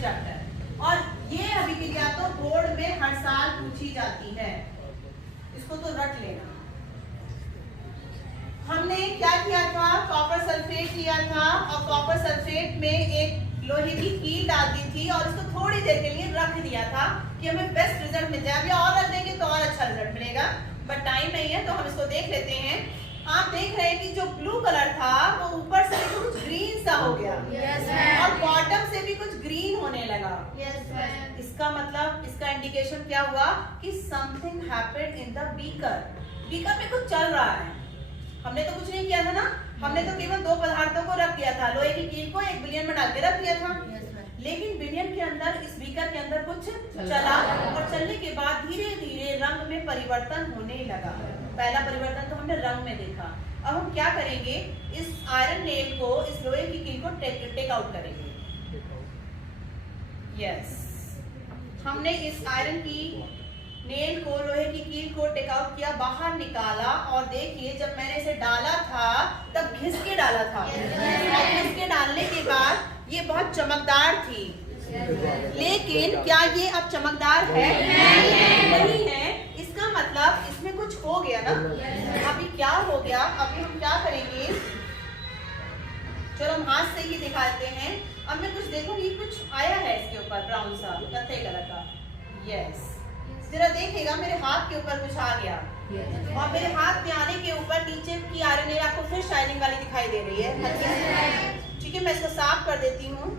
Chapter. और ये अभिक्रिया तो बोर्ड में हर साल पूछी जाती है, इसको तो रट लेना। हमने क्या किया था, कॉपर सल्फेट लिया था और कॉपर सल्फेट में एक लोहे की कील डाल दी थी और इसको थोड़ी देर के लिए रख दिया था कि हमें बेस्ट रिजल्ट मिल जाए। अभी और रख देंगे तो और अच्छा रिजल्ट मिलेगा, बट टाइम नहीं है तो हम इसको देख लेते हैं। आप देख रहे हैं कि जो ब्लू कलर था वो ऊपर से कुछ ग्रीन सा हो गया, और बॉटम से भी कुछ ग्रीन होने लगा। इसका मतलब, इसका इंडिकेशन क्या हुआ कि something happened in the beaker. Beaker में कुछ चल रहा है। हमने तो कुछ नहीं किया था ना, हमने तो केवल दो पदार्थों को रख दिया था, लोहे की कील को एक बिलियन में डाल के रख दिया था। लेकिन बिलियन के अंदर, इस बीकर के अंदर कुछ चला, और चलने के बाद धीरे धीरे रंग में परिवर्तन होने लगा। पहला परिवर्तन तो हमने रंग में देखा। अब हम क्या करेंगे, इस आयरन नेल को, इस लोहे की कील को टेक आउट करेंगे। यस, हमने इस आयरन की नेल को, लोहे की कील को टेक आउट किया, बाहर निकाला, और देखिए जब मैंने इसे डाला था तब घिस के डाला था, और घिस के डालने के बाद ये बहुत चमकदार थी। लेकिन क्या ये अब चमकदार है? नहीं है। इसका मतलब इसमें कुछ हो गया ना। अभी क्या हो गया, अभी हम क्या करेंगे, चलो हम हाथ से ही दिखाते हैं। अब मैं कुछ देखूंगी, कुछ आया है इसके ऊपर ब्राउन सा, कत्थे कलर का। यस, जरा देखिएगा, मेरे हाथ के ऊपर कुछ आ गया, और मेरे हाथ में आने के ऊपर नीचे की आयरन नेल आपको फिर शाइनिंग वाली दिखाई दे रही है। ठीक है, मैं इसको साफ कर देती हूँ।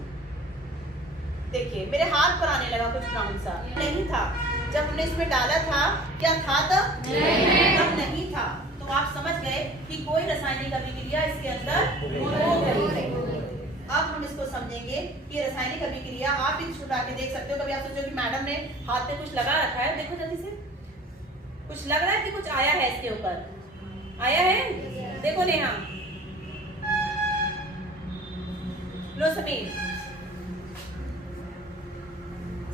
देखिए मेरे हाथ पर आने लगा कुछ ब्राउन सा, नहीं था जब हमने इसमें डाला था। क्या था तब? नहीं था। तो आप समझ गए कि कोई रासायनिक अभिक्रिया इसके अंदर हो गई। अब हम इसको समझेंगे कि रासायनिक अभिक्रिया, आप भी छुपा के देख सकते हो। कभी आप सोचो कि मैडम ने हाथ पे कुछ लगा रखा है, देखो जल्दी से, कुछ लग रहा है कि कुछ आया है इसके ऊपर, आया है? देखो नेहा, लो समीर,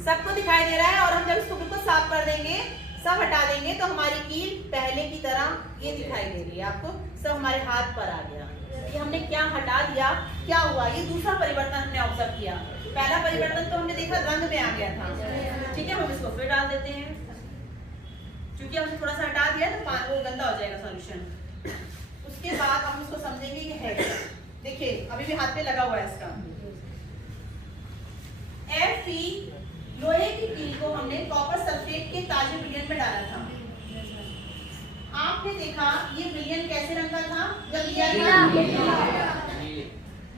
सबको दिखाई दे रहा है। और हम जब इसको बिल्कुल साफ कर देंगे, सब हटा देंगे, तो हमारी कील पहले की तरह ये दिखाई दे रही है आपको, सब हमारे हाथ पर आ गया। कि हमने क्या हटा दिया, क्या हुआ, ये दूसरा परिवर्तन हमने ऑब्जर्व किया। पहला परिवर्तन तो हमने देखा रंग में आ गया था। ठीक है, हम इसको फिर डाल देते हैं, क्योंकि हमने थोड़ा सा हटा दिया तो वो गंदा हो जाएगा सॉल्यूशन। उसके बाद हम इसको समझेंगे ये है, देखिए अभी भी हाथ पे लगा हुआ है इसका। Fe लोहे की कील को हमने कॉपर सल्फेट के ताजे विलयन में डाला था। आपने देखा ये विलयन कैसे रंग का था जब लिया था?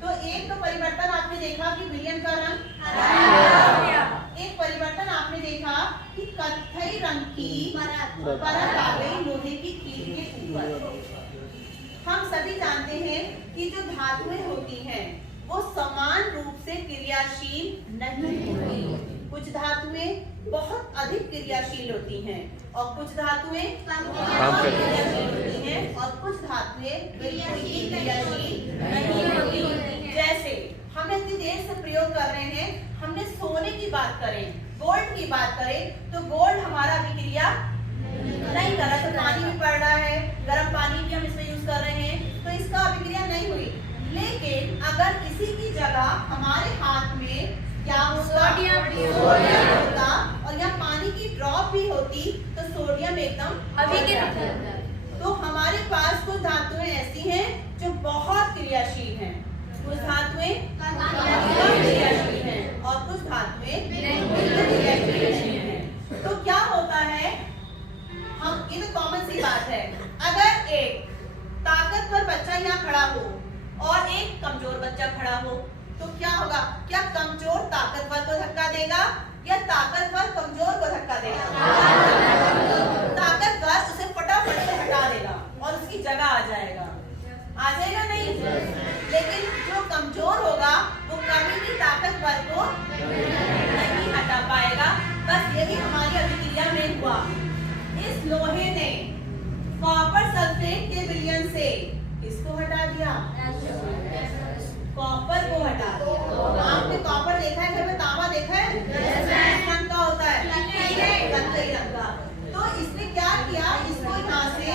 तो एक तो परिवर्तन आपने देखा कि विलयन का रंग हरा, एक परिवर्तन आपने देखा कि कत्थई रंग की परत आ गई लोहे की कील के ऊपर। हम सभी जानते हैं कि जो धातुएं होती हैं वो समान रूप से क्रियाशील नहीं होती। कुछ धातुएं बहुत अधिक क्रियाशील होती हैं और कुछ धातुएं कम क्रियाशील होती हैं और कुछ धातुएं बिल्कुल ही क्रियाशील नहीं होती। जैसे हम इतनी देर से प्रयोग कर रहे हैं, हमने सोने की बात करें, गोल्ड की बात करें, तो गोल्ड हमारा अभिक्रिया नहीं कर रहा, तो पानी भी पड़ रहा है, गर्म पानी भी हम इसमें यूज कर रहे हैं, तो इसका अभिक्रिया नहीं हुई। लेकिन अगर इसी की जगह हमारे हाथ में क्या होगा, सोडियम होता, और यहाँ पानी की ड्रॉप भी होती, तो सोडियम एकदम अभिक्रिया। तो हमारे पास कुछ धातुएं ऐसी हैं जो बहुत क्रियाशील हैं, कुछ धातुएं कम क्रियाशील हैं और कुछ धातुएं क्रियाशील हैं। तो क्या होता है, हम ये तो कॉमन सी बात है, अगर एक ताकतवर बच्चा यहाँ खड़ा हो और एक कमजोर बच्चा खड़ा हो तो क्या होगा? क्या कमजोर ताकतवर को धक्का देगा या ताकतवर कमजोर को धक्का देगा? ताकतवर उसे फटाफट से हटा देगा और उसकी जगह आ जाएगा, आ जाएगा नहीं? लेकिन जो कमजोर होगा वो कभी भी ताकतवर को नहीं हटा पाएगा। बस यही हमारी अभिक्रिया में हुआ। इस लोहे ने कॉपर सल्फेट के विलयन से किसको हटा दिया? कॉपर को हटा दिया। आपने कॉपर देखा है, कभी तांबा देखा है? किस रंग का होता है? कत्थई रंग का। तो इसने क्या किया, इसको यहाँ से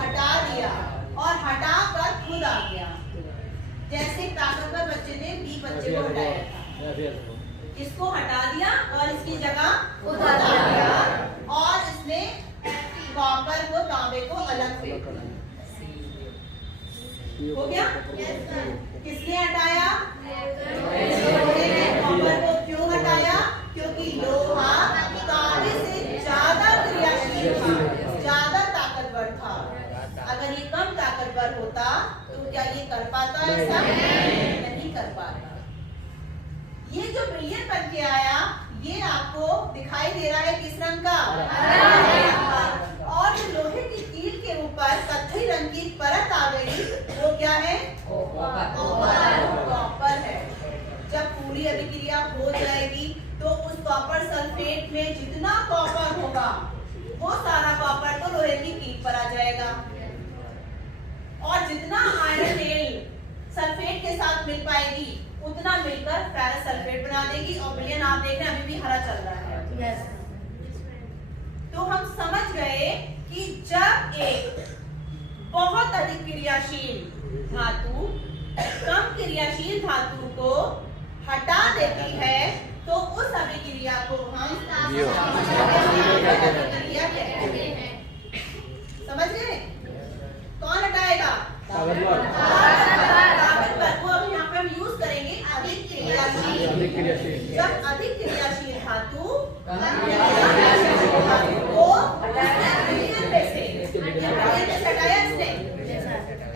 हटा दिया और हटा कर खुद आ गया। जैसे ताकतवर बच्चे ने बी बच्चे को हटाया था। इसको हटा दिया और इसकी जगह उतार दिया और इसने कॉपर को तांबे को अलग फेंक दिया। हो गया? किसने हटाया? लोहे ने कॉपर को क्यों हटाया? क्योंकि लोहा तांबे से ज्यादा क्रियाशील था, ज्यादा ताकतवर था। अगर ये कम ताकतवर होता तो क्या ये कर पाता? ऐसा नहीं कर पाता। ये जो ब्रिलियंट बन के आया ये आपको दिखाई दे रहा है किस रंग का? और जो लोहे की कील के ऊपर कत्थई रंग की परत आ गई वो क्या है? कॉपर है। जब पूरी अभिक्रिया हो जाएगी तो उस कॉपर सल्फेट में जितना कॉपर होगा वो सारा कॉपर तो लोहे की कील पर आ जाएगा और जितना आयरन नेल सल्फेट के साथ मिल पाएगी उतना मिलकर फेरस सल्फेट बना देगी। और ब्रिलियन आप देख रहे हैं अभी भी हरा चल रहा है। तो हम समझ गए कि जब एक बहुत अधिक क्रियाशील धातु कम क्रियाशील धातु को हटा देती है तो उस अभिक्रिया को हम अभिक्रिया कहते हैं। समझ गए? कौन हटाएगा? ताकतवर को अब यहाँ पे हम यूज करेंगे अधिक क्रियाशील। जब अधिक क्रियाशील धातु को हटाया इसने।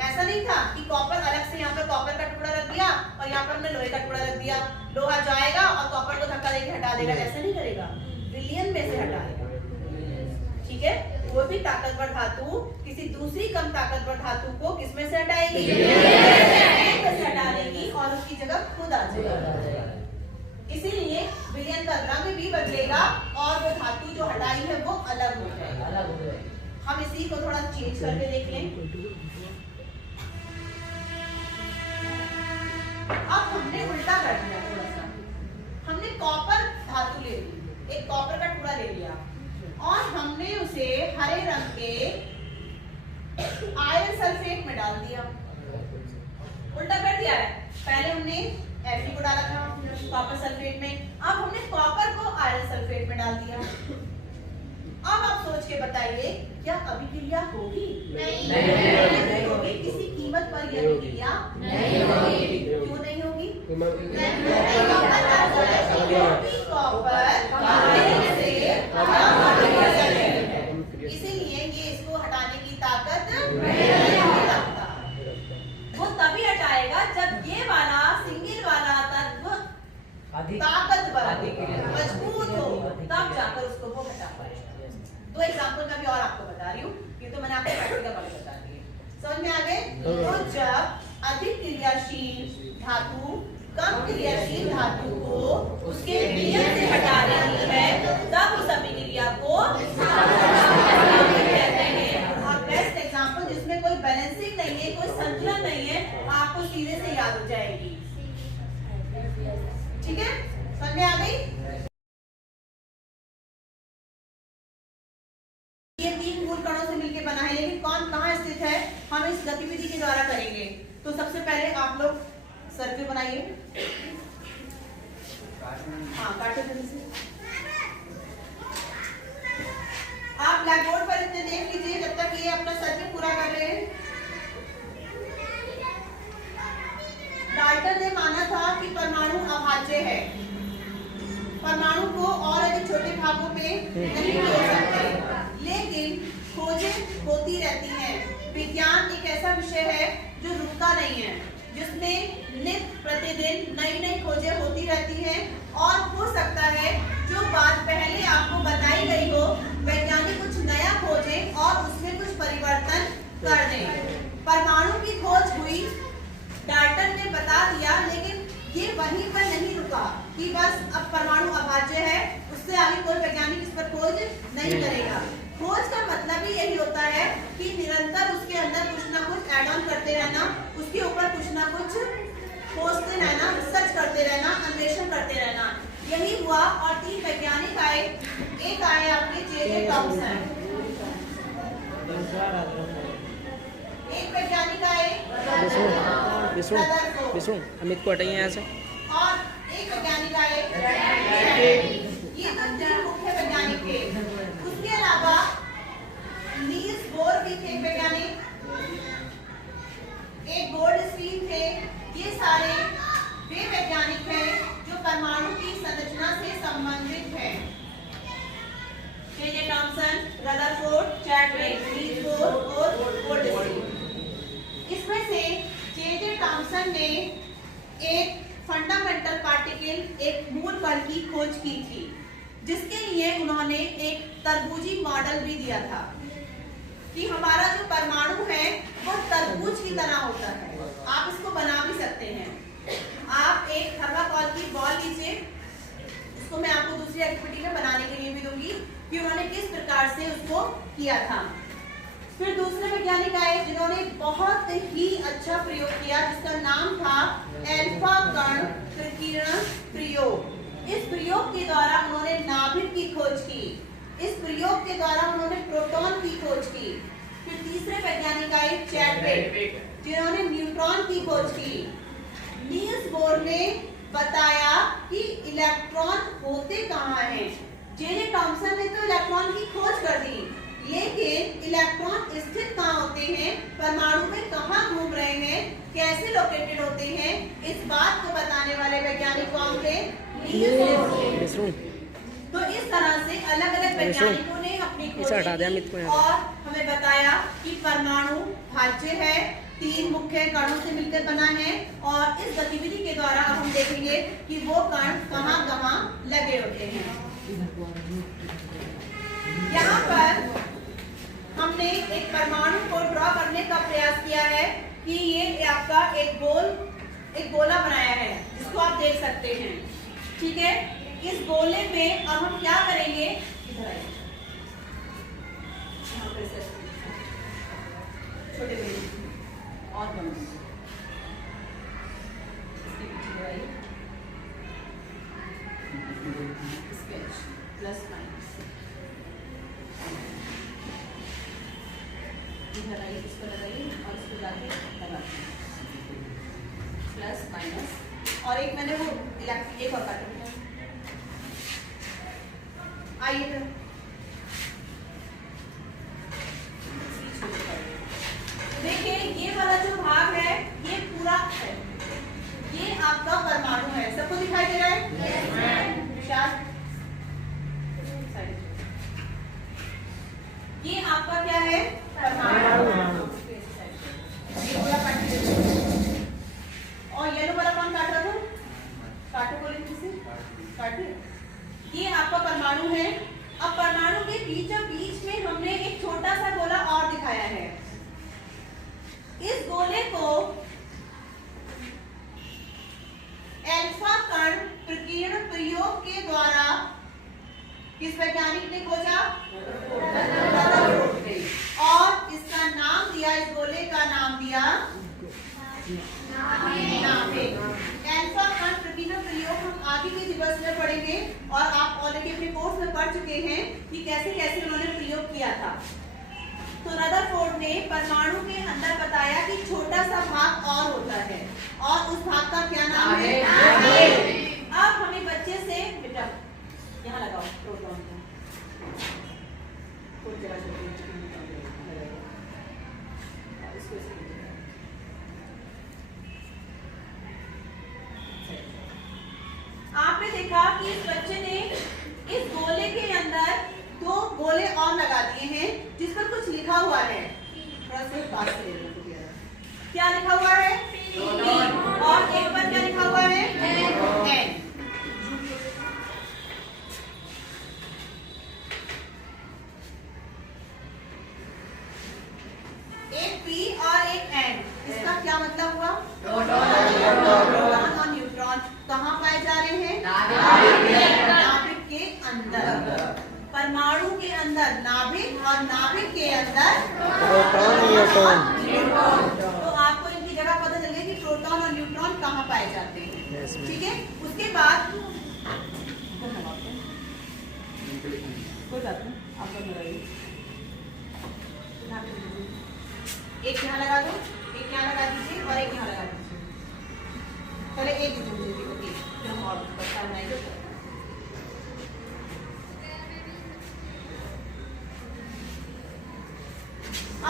ऐसा नहीं था कि कॉपर अलग से यहाँ पे कॉपर का टुकड़ा रख दिया और यहाँ पर हमने लोहे का टुकड़ा रख दिया, लोहा जाएगा और कॉपर को धक्का देके हटा देगा। ऐसा नहीं करेगा, ब्रिलियन में से हटाएगा। ठीक है? वो भी ताकतवर धातु किसी दूसरी कम ताकतवर धातु को किसमें से हटाएगी? से हटा देगी और उसकी जगह खुद आ जाएगी। इसीलिए ब्रिलियन का रंग भी बदलेगा और वो धातु जो हटाई है वो अलग हो जाएगा। हम इसी को थोड़ा चेंज करके देख लें। अब हमने उल्टा कर दिया थोड़ा सा। हमने कॉपर धातु ले ली, एक कॉपर का टुकड़ा ले लिया और हमने उसे हरे रंग के आयरन सल्फेट में डाल दिया। उल्टा कर दिया है। पहले हमने Fe को डाला था कॉपर सल्फेट में, अब हमने कॉपर को आयरन सल्फेट में डाल दिया। अब आप सोच के बताइए क्या अभिक्रिया होगी? नहीं होगी। किसी कीमत पर यह अभिक्रिया नहीं होगी। क्यों नहीं होगी? इसीलिए ये इसको हटाने की ताकत नहीं रखता। वो तभी हटाएगा जब ये वाला सिंगल वाला तत्व ताकतवर मजबूत हो, तब जाकर उसको वो हटा पाएगा। दो एग्जांपल मैं भी और आपको बता रही हूँ, ये तो मैंने आपको प्रैक्टिकल वाले बता दिए। समझ में आ गए? तो जब अधिक क्रियाशील धातु कम क्रियाशील धातु को उसके ब्रिलियन से हटा रही है तब उस अभिक्रिया को कहते हैं। और बेस्ट एग्जांपल जिसमें कोई बैलेंसिंग नहीं है, कोई संतुलन नहीं है, आपको सीधे से याद हो जाएगी। ठीक है? समझ में आ गई? ये तीन मूल कणों से मिलकर बना है, लेकिन कौन कहाँ स्थित है हम इस गतिविधि के द्वारा करेंगे। तो सबसे पहले आप लोग सर्कल बनाइए। हाँ, काटो जल्दी से। आप ब्लैक बोर्ड पर इतने देख लीजिए जब तक ये अपना सर्कल पूरा कर रहे हैं। डाल्टन ने माना था कि परमाणु अभाज्य है, परमाणु को और अधिक छोटे भागों में नहीं तोड़ सकते, लेकिन खोजें होती रहती हैं। विज्ञान एक ऐसा विषय है जो रुकता नहीं है, जिसमें नित्य प्रतिदिन नई नई खोजें होती रहती हैं और हो सकता है जो बात पहले आपको बताई गई हो वैज्ञानिक कुछ नया खोजें और उसमें कुछ परिवर्तन कर दें। परमाणु की खोज हुई, डाल्टन ने बता दिया, लेकिन ये वहीं पर नहीं रुका कि बस अब परमाणु अभाज्य है, उससे आगे कोई वैज्ञानिक इस पर खोज नहीं करेगा। खोज का मतलब ही यही होता है कि निरंतर उसके अंदर कुछ ना कुछ ऐड ऑन करते रहना, उसके ऊपर कुछ ना कुछ खोजते रहना, रिसर्च करते रहना, अन्वेषण करते रहना। यही हुआ और तीन वैज्ञानिक आए। एक आए आपके जे.जे. टॉमसन, एक वैज्ञानिक आए अमित को हटाइए यहाँ से, और एक वैज्ञानिक आए? ये तो तीन मुख्य वैज्ञानिक थे। उसके अलावा नील्स बोर भी थे वैज्ञानिक, एक गोल्डस्टीन थे। ये सारे वे वैज्ञानिक हैं जो परमाणु की संरचना से संबंधित हैं। J Thomson, Rutherford, Chadwick, Niels Bohr और गोल्डस्टीन। इसमें से जे थॉमसन ने एक फंडामेंटल पार्टिकल, एक मूल कण की खोज की थी, जिसके लिए उन्होंने एक तरबूजी मॉडल भी दिया था कि हमारा जो परमाणु है वो तरबूज की तरह होता है। आप इसको बना भी सकते हैं। आप एक थर्माकोल की बॉल लीजिए, इसको मैं आपको दूसरी एक्टिविटी में बनाने के लिए भी दूंगी कि उन्होंने किस प्रकार से उसको किया था। फिर दूसरे वैज्ञानिक आए जिन्होंने बहुत ही अच्छा प्रयोग किया, जिसका नाम था अल्फा कण प्रकीर्णन प्रयोग। इस प्रयोग के द्वारा उन्होंने नाभिक की खोज की। इस प्रयोग के द्वारा उन्होंने प्रोटॉन की खोज की। फिर तीसरे वैज्ञानिक आए चैडविक, जिन्होंने न्यूट्रॉन की खोज की। नील्स बोर ने बताया कि इलेक्ट्रॉन होते कहाँ हैं। जे थॉमसन ने तो इलेक्ट्रॉन की खोज कर दी, लेकिन इलेक्ट्रॉन स्थित कहाँ होते हैं, परमाणु में कहाँ घूम रहे हैं, कैसे लोकेटेड होते हैं, इस बात को बताने वाले वैज्ञानिक कौन थे? Niels Bohr. तो इस तरह से अलग अलग वैज्ञानिकों ने अपनी खोज की और हमें बताया कि परमाणु भाज्य है, तीन मुख्य कणों से मिलकर बना है। और इस गतिविधि के द्वारा अब हम देखेंगे कि वो कण कहाँ कहाँ लगे होते हैं। यहाँ पर हमने एक परमाणु को ड्रॉ करने का प्रयास किया है कि ये आपका एक गोला बनाया है, जिसको आप देख सकते हैं। ठीक है, इस गोले में अब हम क्या करेंगे, इधर आइए, छोटे और प्लस माइनस इधर आइए, इसको लगाइए और इसको जाके लगाइए, प्लस माइनस। और एक मैंने वो एक और काटे, आइए तो देखिए, ये वाला जो भाग है ये पूरा है, ये आपका परमाणु है। सबको दिखाई दे रहा है? विशाल, ये आपका क्या है? परमाणु। ये पूरा काट दीजिए। और येलो वाला कौन काट रहा था? काटो, बोले किसी काटिए। ये आपका परमाणु है। अब परमाणु के बीचों बीच में हमने एक छोटा सा गोला और दिखाया है। इस गोले को अल्फा कण प्रकीर्णन प्रयोग के द्वारा किस वैज्ञानिक ने खोजा? और इसका नाम दिया, इस गोले का नाम दिया नाभिक। अल्फा कण प्रकीर्णन प्रयोग हम आगे के दिवस में पढ़ेंगे और आप ऑलरेडी अपने कोर्स में पढ़ चुके हैं कि कैसे कैसे उन्होंने प्रयोग किया था। तो रदरफोर्ड ने परमाणु के अंदर बताया कि छोटा सा भाग और होता है, और उस भाग का क्या नाम है? अब हमें बच्चे से, बेटा यहाँ लगाओ प्रोटॉन को, आपने देखा कि इस बच्चे ने इस गोले के अंदर दो गोले और लगा दिए हैं, जिस पर कुछ लिखा हुआ है। थोड़ा सा बात करिए, क्या लिखा हुआ है? और एक पर क्या लिखा हुआ है? एन। एक पी और एक एन, इसका क्या मतलब हुआ? प्रोटॉन और न्यूट्रॉन कहाँ पाए जा रहे हैं? नाभिक के अंदर। परमाणु के अंदर नाभिक और नाभिक के अंदर प्रोटॉन न्यूट्रॉन। तो आपको इनकी जगह पता चल गई कि प्रोटॉन और न्यूट्रॉन कहाँ पाए जाते हैं। ठीक है, उसके बाद कोई बात नहीं, आप एक यहाँ लगा दो, एक यहाँ लगा दीजिए और एक यहाँ लगा दीजिए। पहले एक दीजिए, ओके, फिर हम और बनाएंगे।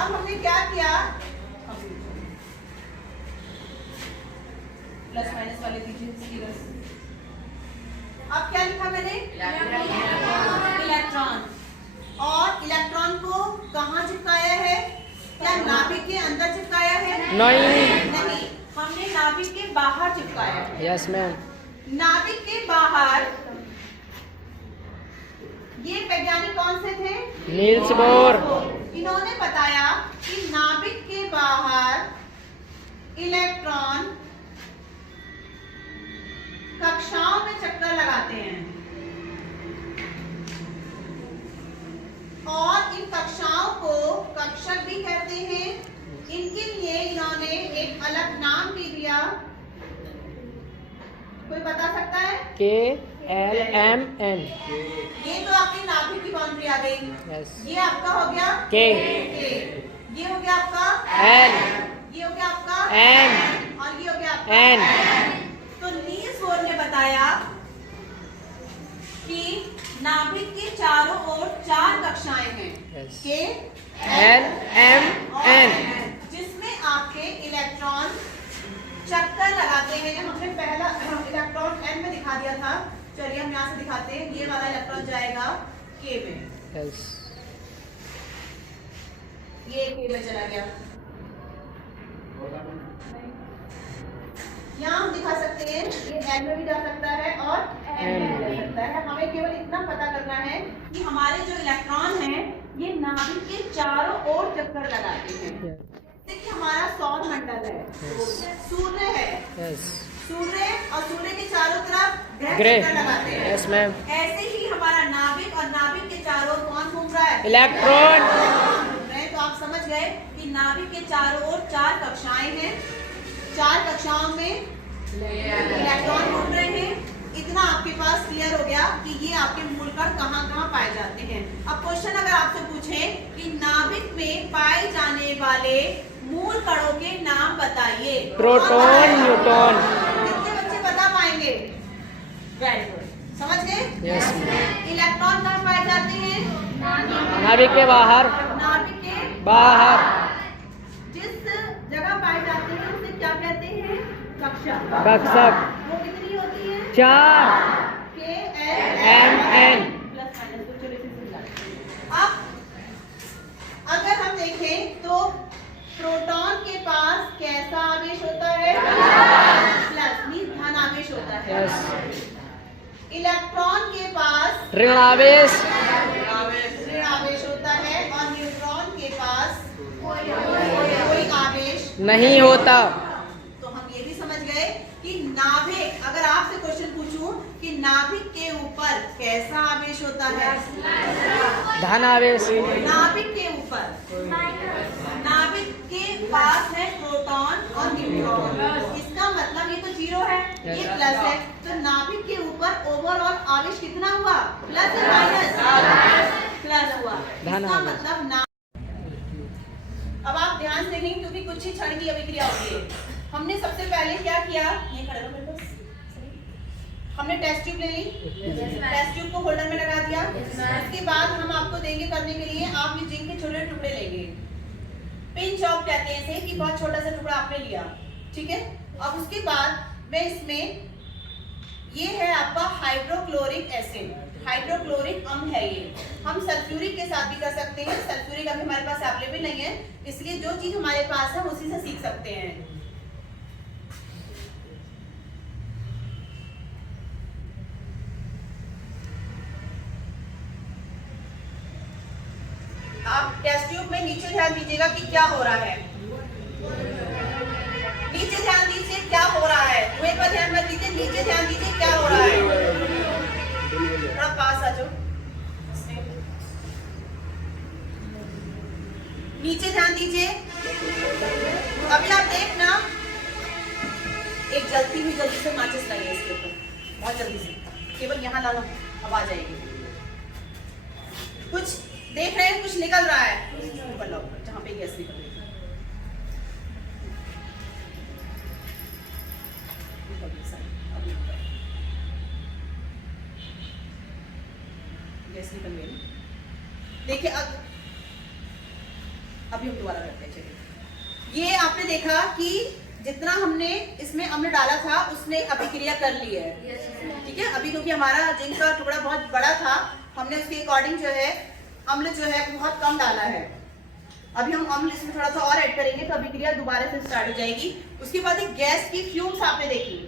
अब हमने क्या किया, प्लस माइनस वाले दीजिए इसकी बस। अब क्या लिखा मैंने, इलेक्ट्रॉन। और इलेक्ट्रॉन को कहाँ चिपकाया है, क्या नाभिक के अंदर चिपकाया है? नहीं, हमने नाभिक के बाहर चिपकाया है। Yes ma'am. नाभिक के बाहर ये वैज्ञानिक कौन से थे? Niels Bohr. इन्होंने बताया कि नाभिक के बाहर इलेक्ट्रॉन कक्षाओं में चक्कर लगाते हैं और इन कक्षाओं को कक्षक भी कहते हैं। इनके लिए इन्होंने एक अलग नाम भी दिया, कोई बता सकता है? KLMN। ये तो आपकी नाभिक की बाउंड्री आ गई। यस। ये आपका हो गया K। ये हो गया आपका L। ये हो गया आपका M। और ये हो गया आपका N। तो नील्स बोर ने बताया कि नाभिक के चारों ओर 4 कक्षाएं हैं, yes. K, L M N। जिसमें आपके इलेक्ट्रॉन चक्कर लगाते हैं। हमने पहला इलेक्ट्रॉन N में दिखा दिया था, चलिए हम यहाँ से दिखाते हैं। ये वाला इलेक्ट्रॉन जाएगा K में, यस। ये K में चला गया। यहाँ हम दिखा सकते हैं, ये N में भी जा सकता है और M में भी जा सकता है। हमें केवल इतना पता करना है कि हमारे जो इलेक्ट्रॉन हैं ये नाभिक के चारों ओर चक्कर लगाते हैं। देखिए हमारा सौर मंडल है, सूर्य है, यस। सूर्य और सूर्य के चारों तरफ ग्रह ग्रह। चक्कर लगाते हैं। Yes ma'am. ऐसे ही हमारा नाभिक और नाभिक के चारों ओर कौन घूम रहा है? इलेक्ट्रॉन। तो आप समझ गए कि नाभिक के चारों ओर 4 कक्षाएं हैं, 4 कक्षाओं में इलेक्ट्रॉन घूम रहे हैं। इतना आपके पास क्लियर हो गया कि ये आपके मूल कण कहाँ कहाँ पाए जाते हैं। अब क्वेश्चन अगर आपसे पूछे कि नाभिक में पाए जाने वाले मूल कणों के नाम बताइए, प्रोटॉन, न्यूट्रॉन। कितने बच्चे बता पाएंगे? वेरी गुड, समझ गए? यस। इलेक्ट्रॉन कहाँ पाए जाते हैं? नाभिक के बाहर। नाभिक के बाहर। जिस जगह पाए जाते हैं उसे क्या कहते हैं? कक्षा। कक्षक। वो कितनी होती है? 4। KLMN। अब अगर हम देखें तो प्रोटॉन के पास कैसा आवेश होता है? प्लस धन आवेश होता है। यस। इलेक्ट्रॉन के पास ऋण आवेश। ऋण आवेश होता है और न्यूट्रॉन के पास कोई आवेश नहीं होता। तो हम ये भी समझ गए कि नाभिक, अगर आपसे क्वेश्चन पूछूं कि नाभिक के ऊपर कैसा आवेश होता है? धन आवेश। नाभिक के ऊपर, नाभिक के पास है प्रोटॉन और न्यूट्रॉन। इसका मतलब ये तो 0 है, ये प्लस है, तो नाभिक के ऊपर ओवरऑल आवेश कितना हुआ? प्लस या माइनस? प्लस हुआ। इसका मतलब ना। अब आप ध्यान से देखेंगे क्योंकि कुछ ही क्षण की अभिक्रिया होती है। हमने सबसे पहले क्या किया, ये खड़े रहो मेरे पास। हमने टेस्ट ट्यूब ले ली, टेस्ट ट्यूब को होल्डर में लगा दिया। उसके बाद हम आपको देंगे करने के लिए, आप ये जिंक के छोटे टुकड़े लेंगे, पिंच ऑफ कहते हैं इसे, कि बहुत छोटा सा टुकड़ा आपने लिया, ठीक है। अब उसके बाद मैं इसमें, ये है आपका हाइड्रोक्लोरिक एसिड, हाइड्रोक्लोरिक अम्ल है ये। हम सल्फ्यूरिक के साथ भी कर सकते हैं, सल्फ्यूरिक अभी हमारे पास अवेलेबल नहीं है, इसलिए जो चीज हमारे पास है उसी से सीख सकते हैं। आप टेस्ट ट्यूब में नीचे ध्यान दीजिएगा कि क्या हो रहा है, नीचे ध्यान दीजिए क्या हो रहा है, मुंह पर ध्यान मत दीजिए, नीचे ध्यान दीजिए क्या हो रहा है। थोड़ा पास आ जाओ, नीचे ध्यान दीजिए। अभी आप देखना, एक जलती हुई जल्दी से माचिस लाइए इसके ऊपर, बहुत जल्दी से, केवल यहाँ ला लो, अब आ जाएगी। कुछ देख रहे हैं, कुछ निकल रहा है, ऊपर लाओ जहाँ पे गैस निकल रही है। गैस निकल गई। देखिए अब अभी हम दोबारा करते हैं। चलिए, ये आपने देखा कि जितना हमने इसमें अम्ल डाला था उसने अभिक्रिया कर ली है, ठीक है। अभी क्योंकि हमारा जिंक का टुकड़ा बहुत बड़ा था, हमने उसके अकॉर्डिंग जो है अम्ल जो है बहुत कम डाला है। अभी हम अम्ल इसमें थोड़ा सा और ऐड करेंगे तो अभिक्रिया दोबारा से स्टार्ट हो जाएगी। उसके बाद एक गैस की फ्यूम्स आपने देखी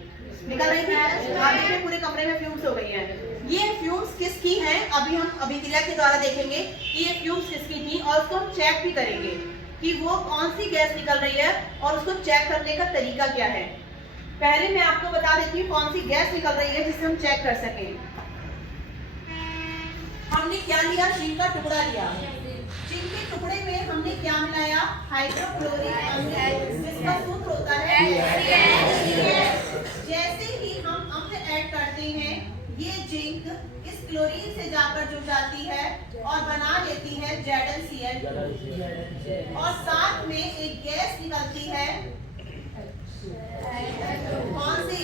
निकल रही थी, आपने पूरे कमरे में फ्यूम्स हो गई हैं। ये फ्यूम्स किसकी हैं अभी हम अभिक्रिया के द्वारा देखेंगे कि ये फ्यूम्स किसकी थी, और उसको हम चेक भी करेंगे कि वो कौन सी गैस निकल रही है और उसको चेक करने का तरीका क्या है। पहले मैं आपको बता देती हूँ कौन सी गैस निकल रही है जिससे हम चेक कर सकें। हमने क्या लिया, जिंक का टुकड़ा लिया। जिंक के टुकड़े में हमने क्या मिलाया, हाइड्रोक्लोरिक अम्ल, जिसका सूत्र होता है जैसे ही हम अम्ल ऐड करते हैं ये जिंक इस क्लोरीन से जाकर जुड़ जाती है और बना लेती है ZnCl, और साथ में एक गैस निकलती है, कौन सी,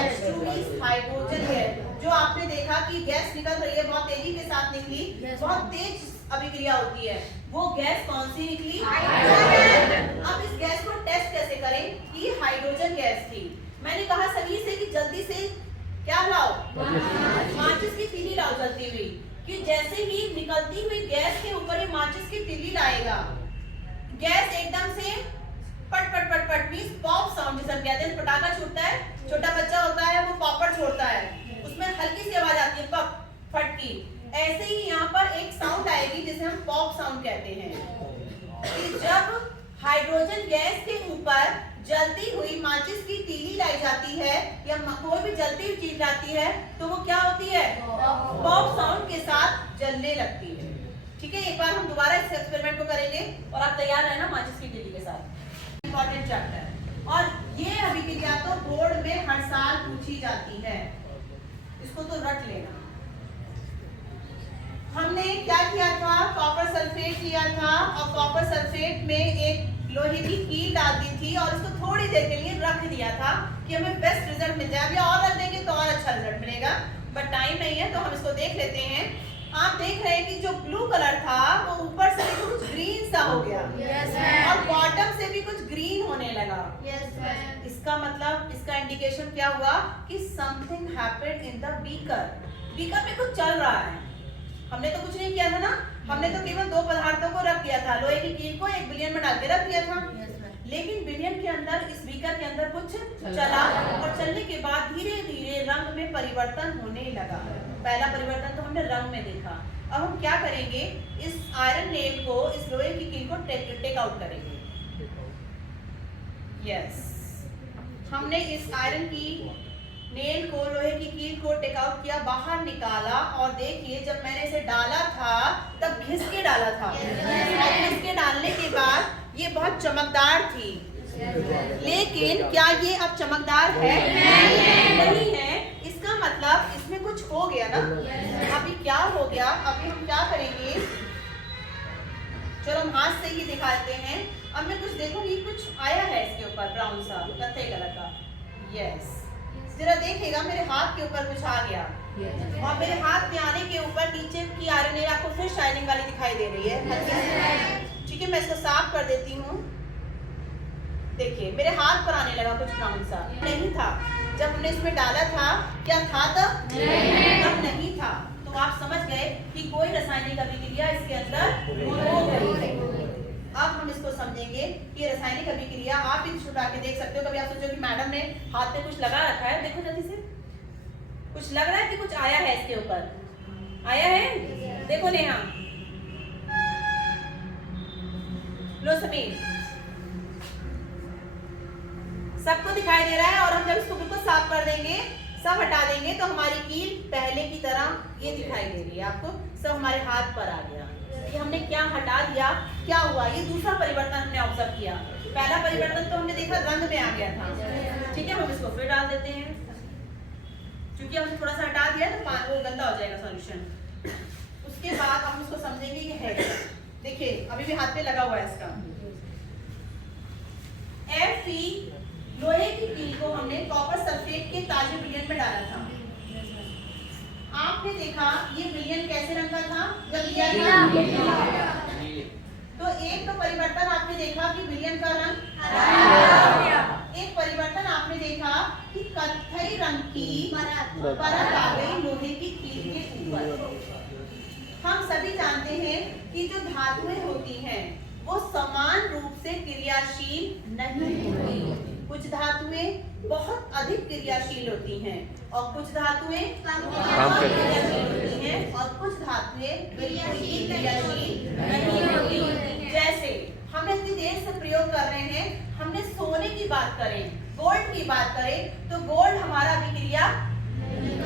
H2 हाइड्रोजन गैस। जो आपने देखा कि गैस निकल रही है बहुत तेजी के साथ निकली, बहुत तेज अभिक्रिया होती है, वो गैस कौन सी निकली, हाइड्रोजन। अब इस गैस को टेस्ट कैसे करें कि ये हाइड्रोजन गैस थी। मैंने कहा सभी से कि जल्दी से क्या लाओ, माचिस की तीली लाओ जलती हुई, कि जैसे ही निकलती हुई गैस के ऊपर ये माचिस की तीली लाएगा, गैस एकदम से पट पट पट पट मींस पॉप साउंड जिसे हम कहते हैं, पटाखा छूटता है, छोटा बच्चा होता है वो पॉपर छोड़ता है, उसमें हल्की सी आवाज आती है पप फट की, ऐसे ही यहाँ पर एक साउंड आएगी जिसे हम पॉप साउंड कहते हैं। कि जब हाइड्रोजन गैस के ऊपर जलती हुई माचिस की तीली लाई जाती है या कोई भी जलती हुई चीज लाती है तो वो क्या होती है, पॉप साउंड के साथ जलने लगती है, ठीक है। एक बार हम दोबारा इस एक्सपेरिमेंट को करेंगे और आप तैयार रहना माचिस की तीली के साथ। इंपॉर्टेंट चैप्टर, और ये अभिक्रिया तो बोर्ड में हर साल पूछी जाती है, इसको तो रट लेना। हमने क्या किया था, कॉपर सल्फेट लिया था और कॉपर सल्फेट में एक लोहे की कील डाल दी थी और उसको थोड़ी देर के लिए रख दिया था कि हमें बेस्ट रिजल्ट मिल जाए। अभी और रख देंगे तो और अच्छा रिजल्ट मिलेगा, बट टाइम नहीं है तो हम इसको देख लेते हैं। आप देख रहे हैं कि जो ब्लू कलर था वो ऊपर से भी कुछ ग्रीन सा हो गया, और बॉटम से भी कुछ ग्रीन होने लगा। इसका मतलब, इसका इंडिकेशन क्या हुआ कि something happened in the beaker. Beaker में कुछ चल रहा है। हमने तो कुछ नहीं किया था ना, हमने तो केवल दो पदार्थों को रख दिया था, लोहे की कील को एक बिलियन में डाल के रख दिया था। लेकिन बिलियन के अंदर, इस बीकर के अंदर कुछ चला, और चलने के बाद धीरे धीरे रंग में परिवर्तन होने लगा। पहला परिवर्तन तो हमने रंग में देखा। अब हम क्या करेंगे, इस आयरन नेल को, इस लोहे की कील को टेक आउट करेंगे। यस, हमने इस आयरन की नेल को, लोहे की कील को टेक आउट किया, बाहर निकाला, और देखिए जब मैंने इसे डाला था तब घिस के डाला था, और घिस के डालने के बाद ये बहुत चमकदार थी। लेकिन क्या ये अब चमकदार है? नहीं है। इसका मतलब इसमें कुछ हो गया ना। अभी क्या हो गया, अभी हम क्या करेंगे, चलो हम हाथ से ही दिखाते हैं। अब मैं कुछ देखूंगी, कुछ आया है इसके ऊपर ब्राउन सा कत्थई कलर का। यस, जरा देखिएगा मेरे हाथ के ऊपर कुछ आ गया, और मेरे हाथ में आने के ऊपर नीचे की आयरन नेल आपको फिर शाइनिंग वाली दिखाई दे रही है। ठीक है, मैं इसको साफ कर देती हूँ। देखिए मेरे हाथ पर आने लगा कुछ ब्राउन सा, नहीं था जब हमने इसमें डाला था। क्या था तब? नहीं था। तो आप समझ गए कि कोई रासायनिक अभिक्रिया इसके अंदर हो गई। अब हम इसको समझेंगे कि रासायनिक अभिक्रिया, आप इस छुटा के देख सकते हो। कभी आप सोचो कि मैडम ने हाथ में कुछ लगा रखा है, देखो जल्दी से, कुछ लग रहा है कि कुछ आया है इसके ऊपर, आया है, देखो नेहा, लो समीर, सबको दिखाई दे रहा है। और हम जब इसको बिल्कुल साफ कर देंगे, सब हटा देंगे, तो हमारी कील पहले की तरह ये दिखाई दे रही है आपको, सब हमारे हाथ पर आ गया। ये हमने क्या हटा दिया, क्या हुआ, ये दूसरा परिवर्तन हमने ऑब्जर्व किया। पहला परिवर्तन तो हमने देखा रंग में आ गया था। ठीक है, हम इसको फिर डाल देते हैं, क्योंकि हमने थोड़ा सा हटा दिया तो वो गंदा हो जाएगा सॉल्यूशन। उसके बाद हम इसको समझेंगे कि है क्या। देखिए अभी भी हाथ पे लगा हुआ है इसका। Fe लोहे की कील को हमने कॉपर सल्फेट के ताजे विलयन में डाला था। आपने देखा ये विलयन कैसे रंग का था, जब लिया था, तो तो एक तो परिवर्तन आपने देखा कि विलयन का रंग एक परिवर्तन आपने देखा कि कत्थई रंग की परत आ गई लोहे की कील के ऊपर। हम सभी जानते हैं कि जो धातुएं होती हैं वो समान रूप से क्रियाशील नहीं होती। कुछ धातुएं बहुत अधिक क्रियाशील होती हैं और कुछ धातुएं कम क्रियाशील होती हैं और कुछ धातुएं बिल्कुल ही क्रियाशील नहीं होती। जैसे हम इतनी देर से प्रयोग कर रहे हैं, हमने सोने की बात करें, गोल्ड की बात करें, तो गोल्ड हमारा अभिक्रिया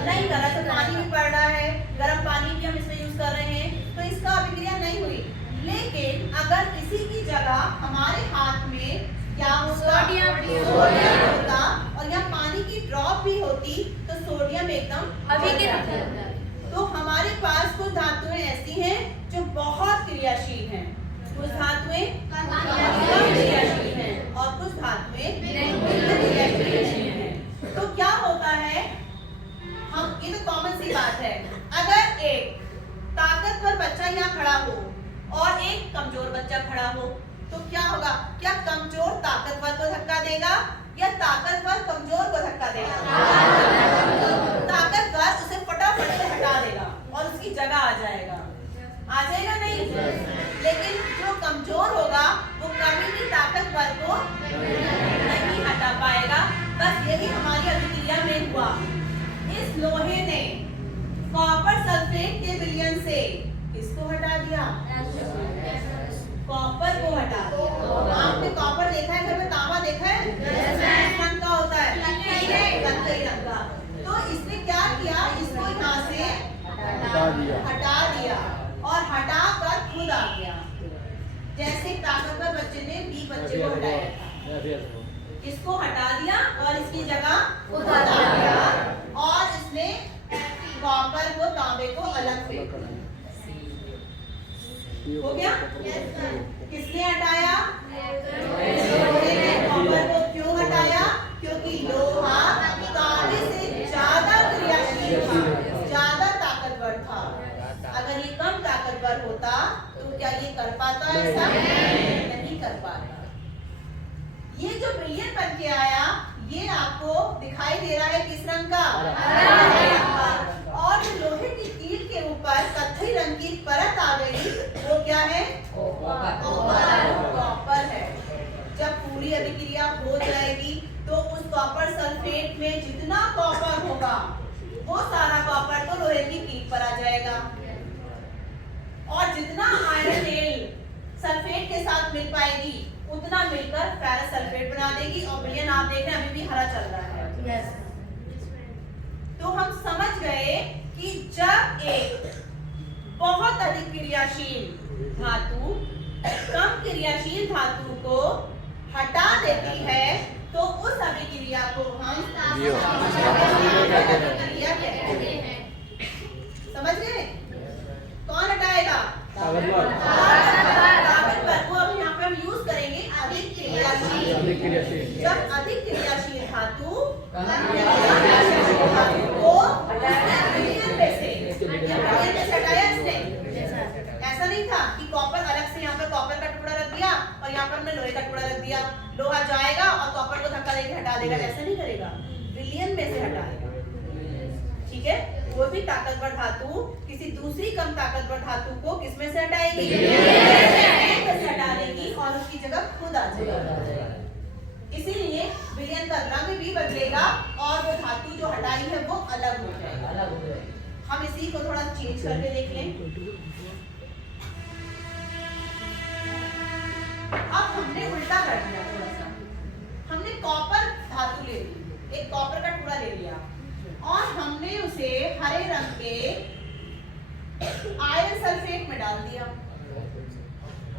नहीं कर रहा, तो पानी भी पड़ रहा है, गर्म पानी भी हम इसमें यूज कर रहे हैं, तो इसका अभिक्रिया नहीं हुई। लेकिन अगर किसी की जगह हमारे हाथ में क्या होगा, सोडियम होता और यहाँ पानी की ड्रॉप भी होती तो सोडियम एकदम अभिक्रिया। तो हमारे पास कुछ धातुएं ऐसी हैं जो बहुत क्रियाशील हैं, कुछ धातुएं कम क्रियाशील हैं और कुछ धातुएं क्रियाशील हैं। तो क्या होता है, हम ये तो कॉमन सी बात है, अगर एक ताकतवर बच्चा यहाँ खड़ा हो और एक कमजोर बच्चा खड़ा हो तो क्या होगा, क्या कमजोर ताकतवर को धक्का देगा या ताकतवर कमजोर को धक्का देगा? ताकतवर उसे फटाफट से हटा देगा और उसकी जगह आ जाएगा नहीं? लेकिन जो कमजोर होगा वो कभी भी ताकतवर को नहीं हटा पाएगा। बस यही हमारी अभिक्रिया में हुआ। इस लोहे ने कॉपर सल्फेट के विलयन से किसको हटा दिया? कॉपर को हटा दिया। आपने कॉपर देखा है घर में, तांबा देखा है? किस रंग का होता है? कत्थई रंग का। तो इसने क्या किया, इसको यहाँ से हटा दिया और हटाकर खुद आ गया। जैसे ताकतवर बच्चे ने बी बच्चे को हटाया था, इसको हटा दिया और इसकी जगह खुद आ गया और इसने कॉपर को तांबे को अलग फेंक दिया। हो गया? किसने हटाया? लोहे ने कॉपर को क्यों हटाया? क्योंकि लोहा तांबे से ज्यादा क्रियाशील था, ज्यादा ताकतवर था। अगर ये कम ताकतवर होता तो क्या ये कर पाता? ऐसा नहीं कर पाता। ये जो विलयन बन के आया, ये आपको दिखाई दे रहा है किस रंग का? और जो लोहे की कील के ऊपर कत्थई रंग की परत आ गई, वो क्या है? कॉपर है। जब पूरी अभिक्रिया हो जाएगी तो उस कॉपर सल्फेट में जितना कॉपर होगा वो सारा कॉपर तो लोहे की कील पर आ जाएगा और जितना आयरन तेल सल्फेट के साथ मिल पाएगी उतना मिलकर फेरस सल्फेट बना देगी। और विलयन आप देख रहे हैं अभी भी हरा चल रहा है। तो हम समझ गए कि जब एक बहुत अधिक क्रियाशील धातु कम क्रियाशील धातु को हटा देती है तो उस अभिक्रिया को हम अभिक्रिया कहते हैं। समझ गए? कौन हटाएगा? ताकतवर को अब यहाँ पे हम यूज करेंगे अधिक क्रियाशील। जब अधिक क्रियाशील धातु को विलयन में से हटाया इसने। ऐसा नहीं था कि कॉपर अलग से यहाँ पे कॉपर का टुकड़ा रख दिया और यहाँ पर हमने लोहे का टुकड़ा रख दिया, लोहा जाएगा और कॉपर को धक्का देकर हटा देगा, ऐसा नहीं करेगा, विलयन में से हटाएगा। ठीक है? वो भी ताकतवर धातु किसी दूसरी कम ताकतवर धातु को किसमें से हटाएगी? विलयन में से हटा देगी और उसकी जगह खुद आ जाएगा। इसीलिए विलयन का रंग भी बदलेगा और वो धातु जो हटाई है वो अलग हो जाएगा। हम इसी को थोड़ा चेंज करके देख लें। अब हमने उल्टा कर दिया थोड़ा सा, हमने कॉपर धातु ले ली, एक कॉपर का टुकड़ा ले लिया और हमने उसे हरे रंग के आयरन सल्फेट में डाल दिया।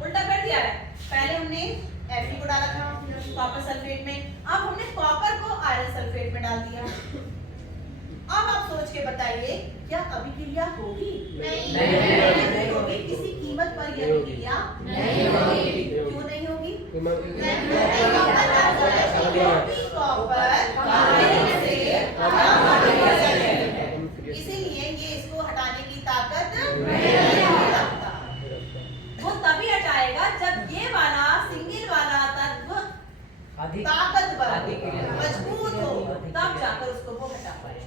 उल्टा कर दिया है। पहले हमने Fe को डाला था कॉपर सल्फेट में, अब हमने कॉपर को आयरन सल्फेट में डाल दिया। अब आप सोच के बताइए क्या अभिक्रिया होगी? नहीं होगी। किसी कीमत पर यह अभिक्रिया नहीं होगी। क्यों नहीं होगी? इसीलिए ये इसको हटाने की ताकत नहीं रखता। वो तभी हटाएगा जब ताकतवर, मजबूत हो, तब जाकर उसको वो हटा पाए।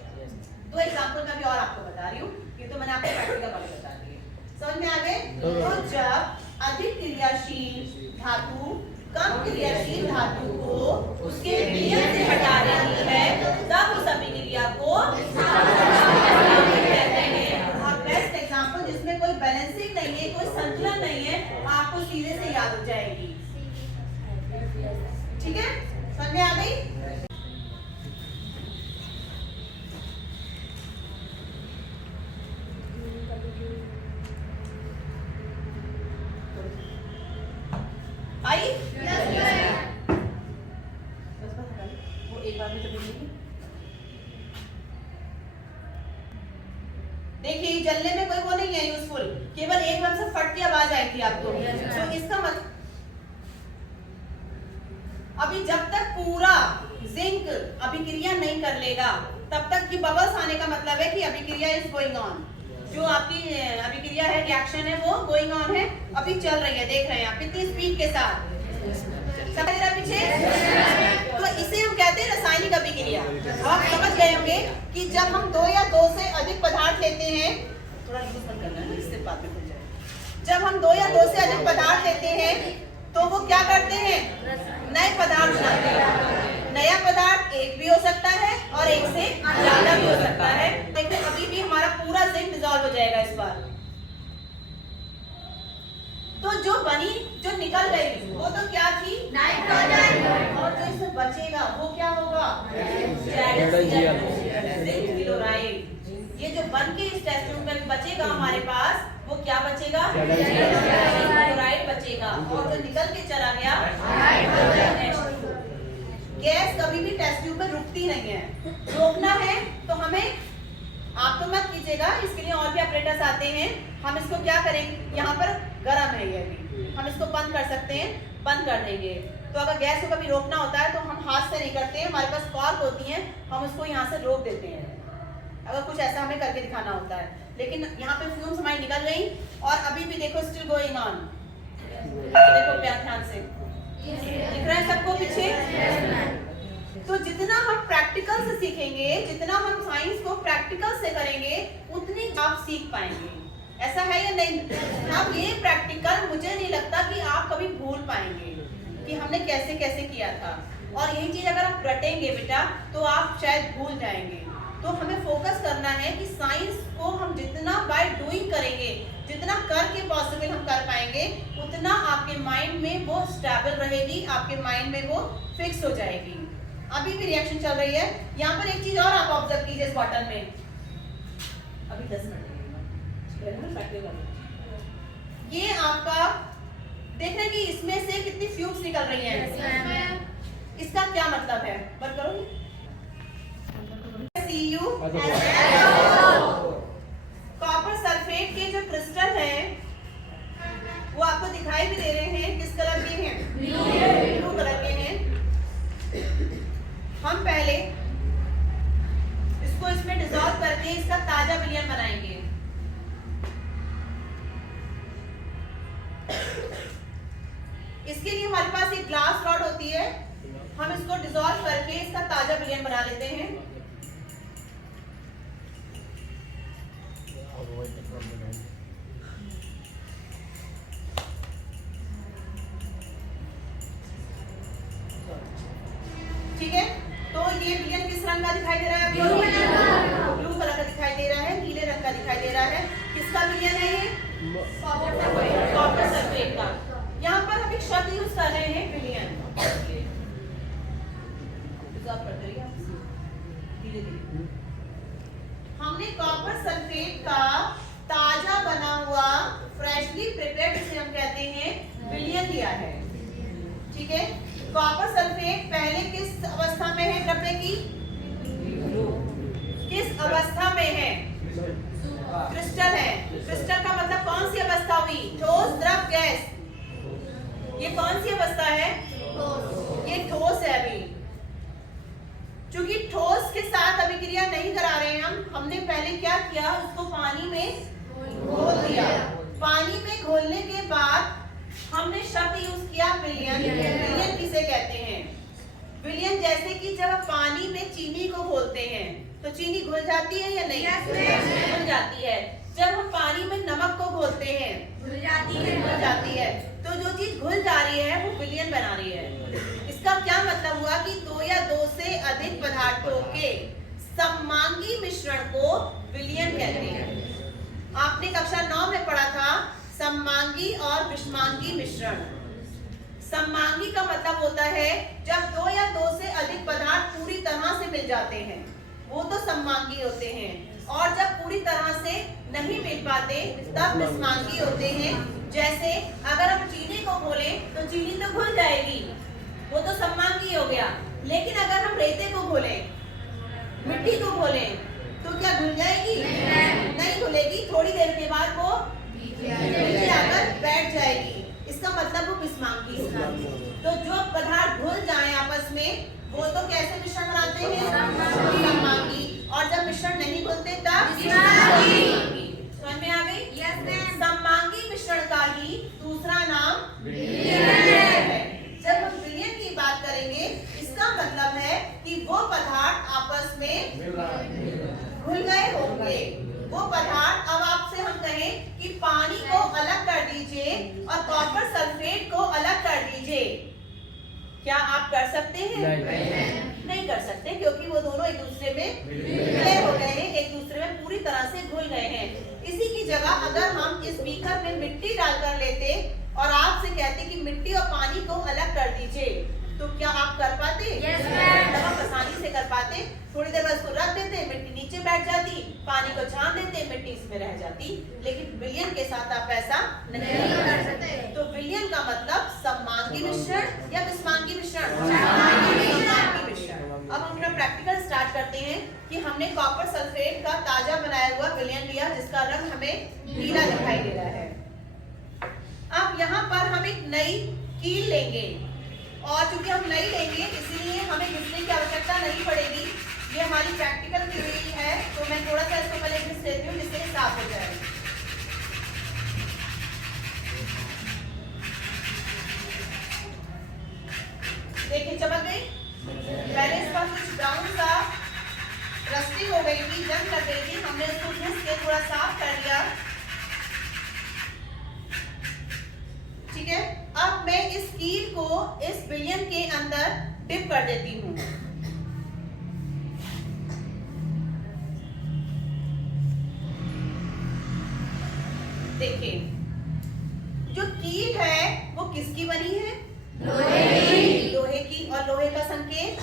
दो एग्जांपल मैं भी और आपको बता रही हूँ, ये तो मैंने आपको प्रैक्टिकल वाले बता दिए, समझ में आ गए। तो जब अधिक क्रियाशील धातु कम क्रियाशील धातु को उसके विलयन से हटा रही है, तब उस अभिक्रिया को कहते हैं। और बेस्ट एग्जांपल जिसमें कोई बैलेंसिंग नहीं है, कोई संतुलन नहीं है, आपको सीधे से याद हो जाएगी। ठीक है, समझ में आ गई। आई वो एक बार में तो देखिए, जलने में कोई वो नहीं है यूजफुल, केवल एक बार से फट की आवाज आई थी आपको। तो इसका मतलब अभी जब तक पूरा जिंक अभिक्रिया नहीं कर लेगा, तब तक की बबल्स आने का मतलब है कि अभिक्रिया इज गोइंग ऑन। जो आपकी अभिक्रिया है, रिएक्शन है, वो गोइंग ऑन है, अभी चल रही है। देख रहे हैं आप कितनी स्पीड के साथ, समझ रहे पीछे। तो इसे हम कहते हैं रासायनिक अभिक्रिया। आप समझ गए होंगे कि जब हम 2 या 2 से अधिक पदार्थ लेते हैं, थोड़ा बंद करना है, इससे बात में खुल जाए। जब हम 2 या 2 से अधिक पदार्थ लेते हैं, तो वो क्या करते हैं, नए पदार्थ बनाते हैं। नया पदार्थ एक भी हो सकता है और एक से ज्यादा भी हो सकता है। देखिए अभी भी हमारा पूरा जिंक डिसॉल्व हो जाएगा इस बार। तो जो बनी, जो निकल गई, वो तो क्या थी, नाइट्रोजन। और जो इसमें बचेगा वो क्या होगा, जिंक क्लोराइड। ये जो बन के इस टेस्ट ट्यूब में बचेगा हमारे पास, वो क्या बचेगा, क्लोराइड बचेगा। और जो निकल के चला गया, गैस कभी भी टेस्ट ट्यूब में रुकती नहीं है। रोकना है तो हमें, आप तो मत कीजिएगा, इसके लिए और भी ऑपरेटर्स आते हैं। हम इसको क्या करेंगे, यहाँ पर गर्म है ये भी, हम इसको बंद कर सकते हैं, बंद कर देंगे। तो अगर गैस को कभी रोकना होता है तो हम हाथ से नहीं करते हैं, हमारे पास कॉर्क होती है, हम उसको यहाँ से रोक देते हैं, अगर कुछ ऐसा हमें करके दिखाना होता है। लेकिन यहाँ पे फ्यूम्स हमारी निकल गई और अभी भी देखो स्टिल गोइंग ऑन। देखो प्यार ध्यान से, दिख रहा है सबको पीछे। तो जितना हम प्रैक्टिकल से सीखेंगे, जितना हम साइंस को प्रैक्टिकल से करेंगे, उतनी आप सीख पाएंगे। ऐसा है या नहीं? अब ये प्रैक्टिकल मुझे नहीं लगता कि आप कभी भूल पाएंगे कि हमने कैसे कैसे किया था। और यही चीज अगर आप रटेंगे बेटा, तो आप शायद भूल जाएंगे। तो हमें फोकस करना है कि साइंस को हम जितना बाय डूइंग करेंगे, जितना करके पॉसिबल हम कर पाएंगे, उतना आपके माइंड में वो स्टेबल रहेगी, आपके माइंड में वो फिक्स हो जाएगी। अभी भी रिएक्शन चल रही है। यहाँ पर एक चीज और आप ऑब्जर्व कीजिए इस बॉटल में, अभी 10 मिनट ये आपका देख रहे हैं कि इसमें से कितनी फ्यूम्स निकल रही हैं। इसका क्या मतलब है, बंद करो। कॉपर सल्फेट के जो क्रिस्टल है वो आपको दिखाई भी दे रहे हैं, किस कलर के हैं, ब्लू कलर के हैं। हम पहले इसको इसमें डिसॉल्व करके इसका ताजा विलयन बनाएंगे। इसके लिए हमारे पास एक ग्लास रॉड होती है, हम इसको डिसॉल्व करके इसका ताजा विलयन बना लेते हैं। ठीक है, तो ये विलयन किस रंग का दिखाई दे रहा है, ब्लू कलर का दिखाई दे रहा है, नीले रंग का दिखाई दे रहा है। किसका विलयन है ये, कॉपर सल्फेट का। यहाँ पर हम एक शब्द यूज कर रहे हैं, विलयन। हमने कॉपर सल्फेट का ताजा बना हुआ फ्रेशली प्रिपेयर्ड, जिसे हम कहते हैं विलयन लिया है। ठीक है, कॉपर सल्फेट पहले किस अवस्था में है डब्बे की, किस अवस्था में है, क्रिस्टल है। क्रिस्टल का मतलब कौन सी अवस्था हुई, ठोस, द्रव, गैस। ये कौन सी अवस्था है, ये ठोस है। अभी चूंकि ठोस के साथ अभिक्रिया नहीं करा रहे हैं हमने पहले क्या किया, उसको पानी में घोल दिया। पानी में घोलने के बाद हमने शब्द यूज किया विलयन। विलयन किसे कहते हैं, विलयन जैसे कि जब आप पानी में चीनी को घोलते हैं तो चीनी घुल जाती है या नहीं? घुल जाती है। जब हम पानी में नमक को घोलते हैं घुल जाती है। तो जो चीज घुल जा रही है वो विलयन बना रही है। इसका क्या मतलब हुआ कि दो या दो से अधिक पदार्थों के सममांगी मिश्रण को विलयन कहते हैं। आपने कक्षा 9 में पढ़ा था सममांगी और विषमांगी मिश्रण। सममांगी का मतलब होता है जब दो या दो से अधिक पदार्थ पूरी तरह से मिल जाते हैं, वो तो सममांगी होते हैं। और जब पूरी तरह से नहीं मिल पाते तब विषमांगी होते हैं। जैसे अगर हम चीनी को घोलें तो चीनी तो घुल जाएगी, वो तो सममांगी हो गया। लेकिन अगर हम रेते को घोलें, मिट्टी को घोलें, तो क्या घुल जाएगी? नहीं घुलेगी। थोड़ी देर के बाद वो नीचे आकर बैठ जाएगी। इसका मतलब वो विषमांगी होगा। तो जो पदार्थ घुल जाएं आपस में वो तो कैसे मिश्रण बनाते हैं? सममांगी। और जब मिश्रण नहीं घुलते तब विषमांगी। समझ में आ गई? Yes ma'am. सममांगी मिश्रण का ही दूसरा नाम विलयन है। जब हम विलयन की बात करेंगे इसका मतलब है कि वो पदार्थ आपस में घुल गए होंगे। वो पदार्थ, अब आपसे हम कहें कि पानी को अलग कर दीजिए और कॉपर सल्फेट को अलग कर दीजिए, क्या आप कर सकते हैं? नहीं कर सकते, क्योंकि वो दोनों एक दूसरे में विलय हो गए हैं, एक दूसरे में पूरी तरह से घुल गए हैं। इसी की जगह अगर हम इस बीकर में मिट्टी डालकर लेते और आपसे कहते कि मिट्टी और पानी को अलग कर दीजिए, तो क्या आप कर पाते? yes, आप आसानी से कर पाते। थोड़ी देर बाद उसको रख देते, मिट्टी नीचे बैठ जाती, पानी को छान देते, मिट्टी इसमें रह जाती। लेकिन विलयन के साथ आप ऐसा नहीं कर सकते। तो विलयन का मतलब सममांगी मिश्रण या विषमांगी मिश्रण? सममांगी मिश्रण। अब हम अपना प्रैक्टिकल स्टार्ट करते हैं कि हमने कॉपर सल्फेट का ताजा बनाया हुआ विलयन लिया जिसका रंग हमें नीला दिखाई दे रहा है। अब यहाँ पर हम एक नई कील लेंगे और चूंकि हम नहीं लेंगे इसीलिए हमें घिसने की आवश्यकता नहीं पड़ेगी। ये हमारी प्रैक्टिकल की हुई है, तो मैं थोड़ा सा इसको पहले घिस लेती हूँ जिससे साफ हो जाए। देखिए चमक गई। पहले इस पर कुछ ब्राउन सा रस्टिंग हो गई थी, जंग लग गई थी, हमने इसको घिस के थोड़ा साफ कर लिया। ठीक है, अब मैं इस कील को इस विलयन के अंदर डिप कर देती हूँ। देखिए जो कील है वो किसकी बनी है? लोहे की। और लोहे का संकेत?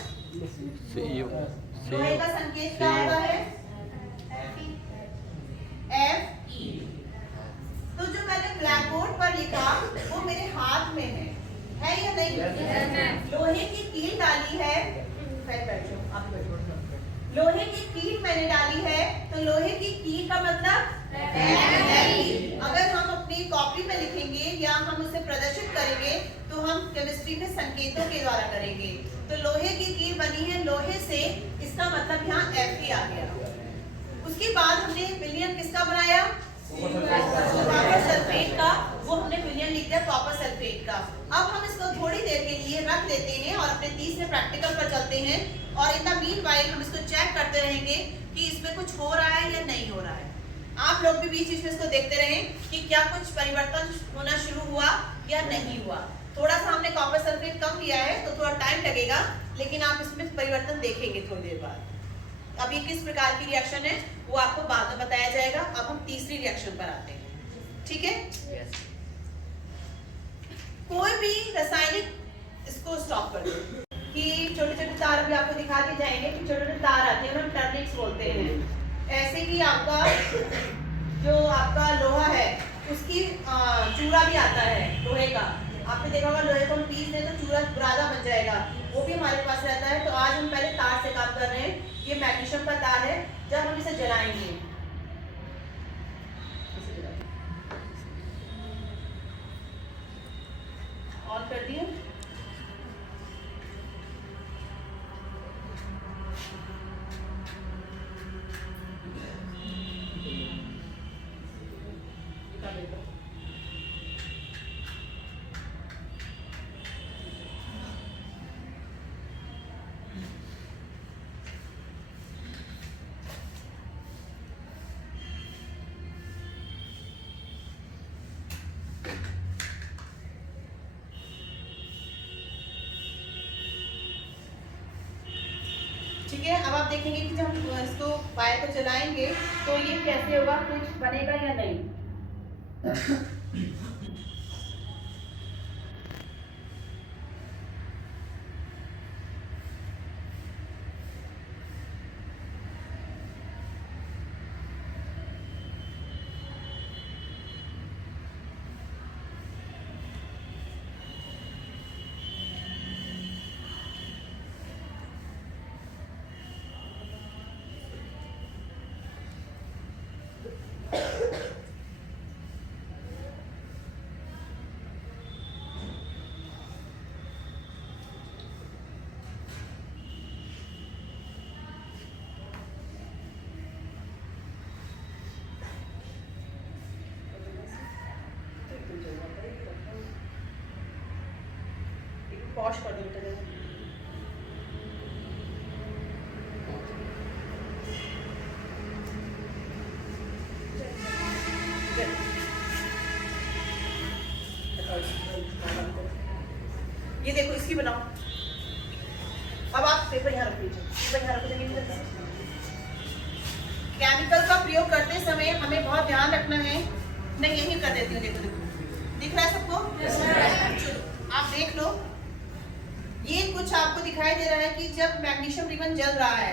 लोहे का संकेत क्या होता है? Fe। तो जो मैंने ब्लैक बोर्ड पर लिखा वो मेरे हाथ में है या नहीं? लोहे की कील डाली है, लोहे की कील मैंने डाली है, तो लोहे की कील का मतलब अगर हम अपनी कॉपी में लिखेंगे या हम उसे प्रदर्शित करेंगे तो हम केमिस्ट्री में संकेतों के द्वारा करेंगे। तो लोहे की कील बनी है लोहे से, इसका मतलब यहाँ Fe आ गया। उसके बाद हमने विलयन किसका बनाया? कॉपर सल्फेट का। वो हमने विलयन लिख दिया कॉपर सल्फेट का। अब हम इसको थोड़ी देर के लिए रख देते हैं और अपने तीसरे प्रैक्टिकल पर चलते हैं। और इन द मीनवाइल हम इसको चेक करते रहेंगे कि इसमें कुछ हो रहा है या नहीं हो रहा है। आप लोग भी बीच में इसको देखते रहें कि क्या कुछ परिवर्तन होना शुरू हुआ या नहीं हुआ। थोड़ा सा हमने कॉपर सल्फेट कम लिया है तो थोड़ा टाइम लगेगा, लेकिन आप इसमें परिवर्तन देखेंगे थोड़ी देर बाद। अब ये किस प्रकार की रिएक्शन है वो आपको बाद में बताया जाएगा। अब हम तीसरी रिएक्शन पर आते हैं। ठीक है? yes. कोई भी रासायनिक, इसको स्टॉप कर दो कि छोटे छोटे तार अभी आपको दिखा के जाएंगे कि छोटे छोटे तार आते हैं, हम टर्निक्स बोलते हैं। ऐसे ही आपका जो आपका लोहा है उसकी चूड़ा भी आता है लोहे का। आपने देखा होगा लोहे को हम पीस दें तो चूड़ा बुरादा बन जाएगा, वो भी हमारे पास रहता है। तो आज हम पहले तार से काम कर रहे हैं। ये मैग्नीशियम का तार है। जब हम इसे जलाएंगे, ऑन कर दिए, ठीक है, अब आप देखेंगे कि जब हम इसको वायर को चलाएंगे तो ये कैसे होगा, कुछ बनेगा या नहीं। पॉज कर दो बेटा। ये देखो इसकी बनाओ। अब आप पेपर यहाँ रख लीजिए, पेपर यहाँ रख देंगे। केमिकल का प्रयोग करते समय हमें बहुत ध्यान रखना है। मैं यही कर देती हूँ, देखो देखो दिख रहा है सबको? आप देख लो, ये कुछ आपको दिखाई दे रहा है कि जब मैग्नीशियम रिबन जल रहा है,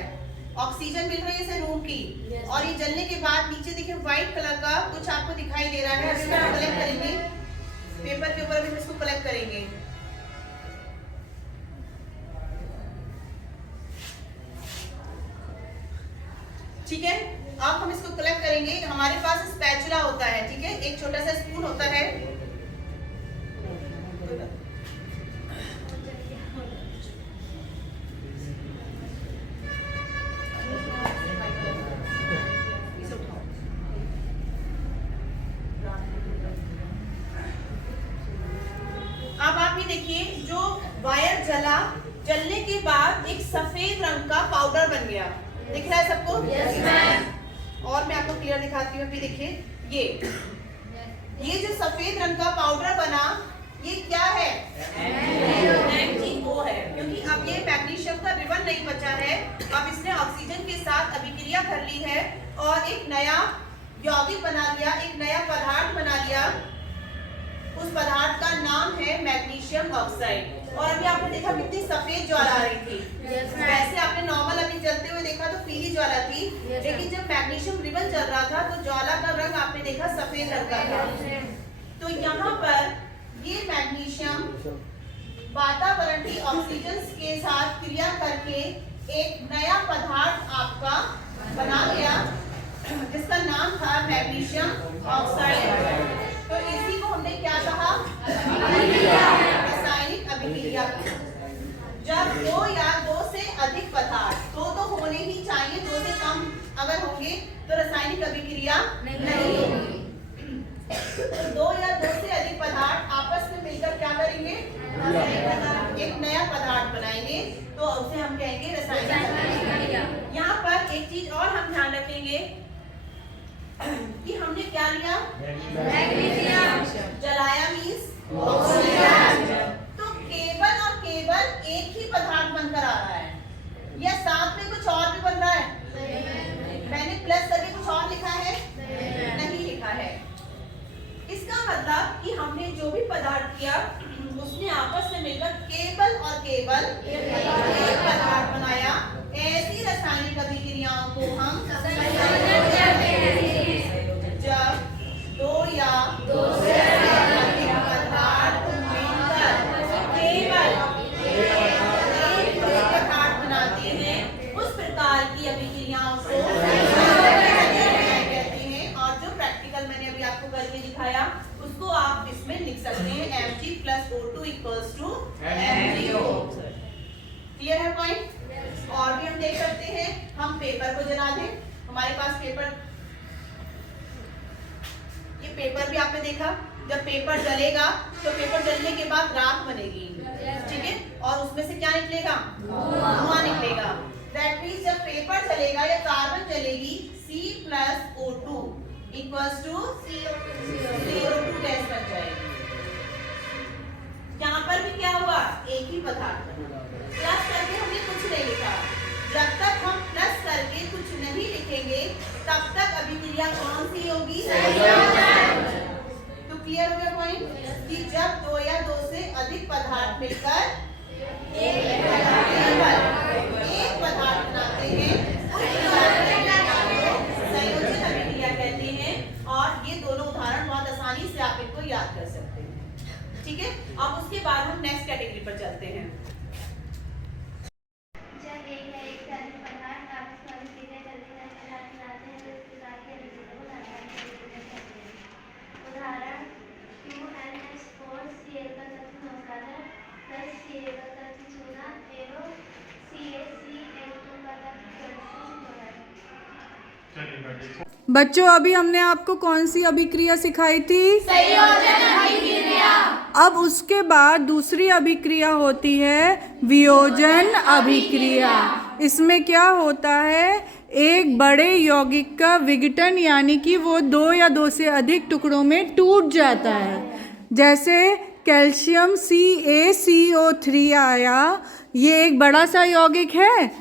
ऑक्सीजन मिल रही है इसे रूम की, और ये जलने के बाद नीचे देखिए व्हाइट कलर का कुछ आपको दिखाई दे रहा है। इसको कलेक्ट करेंगे, पेपर के ऊपर भी हम इसको कलेक्ट करेंगे। ठीक है, अब हम इसको कलेक्ट करेंगे। हमारे पास स्पैचुला होता है, ठीक है, एक छोटा सा स्पून होता है। अब आप ये देखिए, जो वायर जला, जलने के बाद एक सफेद रंग का पाउडर बन गया। दिख रहा है सबको? Yes ma'am. और मैं आपको क्लियर दिखाती हूँ। अभी देखिए, ये जो सफेद रंग का पाउडर बना, ये क्या है? MgO है, क्योंकि अब ये मैग्नीशियम का रिबन नहीं बचा है। अब इसने ऑक्सीजन के साथ अभिक्रिया कर ली है और एक नया यौगिक बना लिया, एक नया पदार्थ बना लिया। उस पदार्थ का नाम है मैग्नीशियम ऑक्साइड। और अभी आपने देखा कितनी सफेद ज्वाला आ रही थी। वैसे आपने नॉर्मल अभी जलते हुए देखा तो पीली ज्वाला थी, लेकिन जब मैग्नीशियम रिबन चल रहा था तो ज्वाला का रंग आपने देखा सफेद रंग का था। तो यहाँ पर ये मैग्नीशियम वातावरण की ऑक्सीजन के साथ क्रिया करके एक नया पदार्थ आपका बना गया, जिसका नाम था मैग्नीशियम ऑक्साइड। तो इसी को हमने क्या कहा? रासायनिक अभिक्रिया। जब दो या दो से अधिक पदार्थ, दो तो होने ही चाहिए, दो से कम अगर होंगे तो रासायनिक अभिक्रिया नहीं होगी। तो दो या दो से अधिक पदार्थ आपस में मिलकर क्या करेंगे? एक नया पदार्थ बनाएंगे, तो उसे हम कहेंगे रासायनिक अभिक्रिया। यहाँ पर एक चीज और हम ध्यान रखेंगे कि हमने क्या लिया? मैग्नीशियम। जलाया मींस ऑक्सीजन। तो केवल और केवल एक ही पदार्थ बनकर आ रहा है, या साथ में कुछ और भी बन रहा है? मैंने प्लस करके कुछ और लिखा है? नहीं लिखा है। इसका मतलब कि हमने जो भी पदार्थ किया उसने आपस में मिलकर केवल और केवल एक पदार्थ बनाया। ऐसी रासायनिक अभिक्रियाओं को हम जब दो या दो से अधिक पदार्थ मिलकर केवल एक पदार्थ बनाते हैं, उस प्रकार की अभिक्रियाओं को कहते हैं। और जो प्रैक्टिकल मैंने अभी आपको करके दिखाया उसको आप इसमें लिख सकते हैं, Mg + O2 = MgO। क्लियर है पॉइंट? और भी हम देख सकते हैं, हम पेपर को जला दें। हमारे पास पेपर, ये पेपर भी आपने देखा, जब पेपर जलेगा तो पेपर जलने के बाद राख बनेगी, ठीक है, और उसमें से क्या निकलेगा? धुआं निकलेगा। दैट मींस जब पेपर जलेगा या कार्बन जलेगी, C + O2 equals to CO2 gas बन जाएगी। यहाँ पर भी क्या हुआ, एक ही पदार्थ बना। प्लस करके हमने कुछ नहीं लिखा। जब तक हम प्लस करके कुछ नहीं लिखेंगे तब तक अभिक्रिया कौन सी होगी? तो क्लियर हो गया पॉइंट कि जब दो या दो से अधिक पदार्थ मिलकर एक पदार्थ बनाते हैं संयोजन अभिक्रिया कहते हैं। और ये दोनों उदाहरण बहुत आसानी से आप इनको याद कर सकते हैं। ठीक है, अब उसके बाद हम नेक्स्ट कैटेगरी पर चलते हैं। जब एक या एक से अधिक पदार्थ आपस में अभिक्रिया करके नए पदार्थ बनाते हैं तो इस प्रकार की अभिक्रिया को रासायनिक अभिक्रिया कहते हैं। उदाहरण 2NH4Cl का तत्व नौकाधा प्लस Cl का तत्व चूना एवं CaCl2 का तत्व कैल्शियम क्लोराइड। बच्चों, अभी हमने आपको कौन सी अभिक्रिया सिखाई थी? संयोजन अभिक्रिया। अब उसके बाद दूसरी अभिक्रिया होती है वियोजन अभिक्रिया। इसमें क्या होता है, एक बड़े यौगिक का विघटन, यानी कि वो दो या दो से अधिक टुकड़ों में टूट जाता है। जैसे कैल्शियम CaCO3 आया, ये एक बड़ा सा यौगिक है।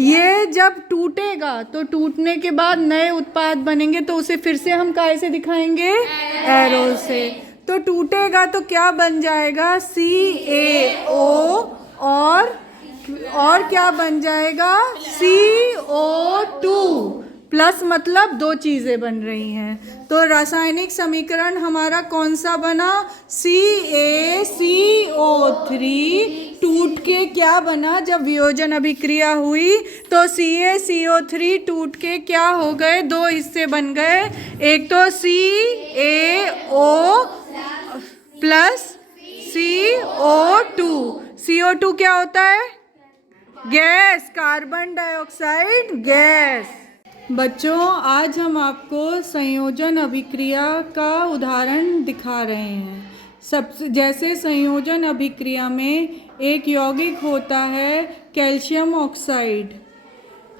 ये जब टूटेगा तो टूटने के बाद नए उत्पाद बनेंगे, तो उसे फिर से हम काहे से दिखाएंगे? एरो से। तो टूटेगा तो क्या बन जाएगा? CaO और क्या बन जाएगा? CO2 प्लस, मतलब दो चीजें बन रही हैं। तो रासायनिक समीकरण हमारा कौन सा बना? CaCO3 टूट के क्या बना? जब वियोजन अभिक्रिया हुई तो CaCO3 टूट के क्या हो गए? दो हिस्से बन गए। एक तो CaO प्लस CO2। CO2 क्या होता है? Gas, carbon dioxide gas. बच्चों, आज हम आपको संयोजन अभिक्रिया का उदाहरण दिखा रहे हैं। जैसे संयोजन अभिक्रिया में एक यौगिक होता है कैल्शियम ऑक्साइड।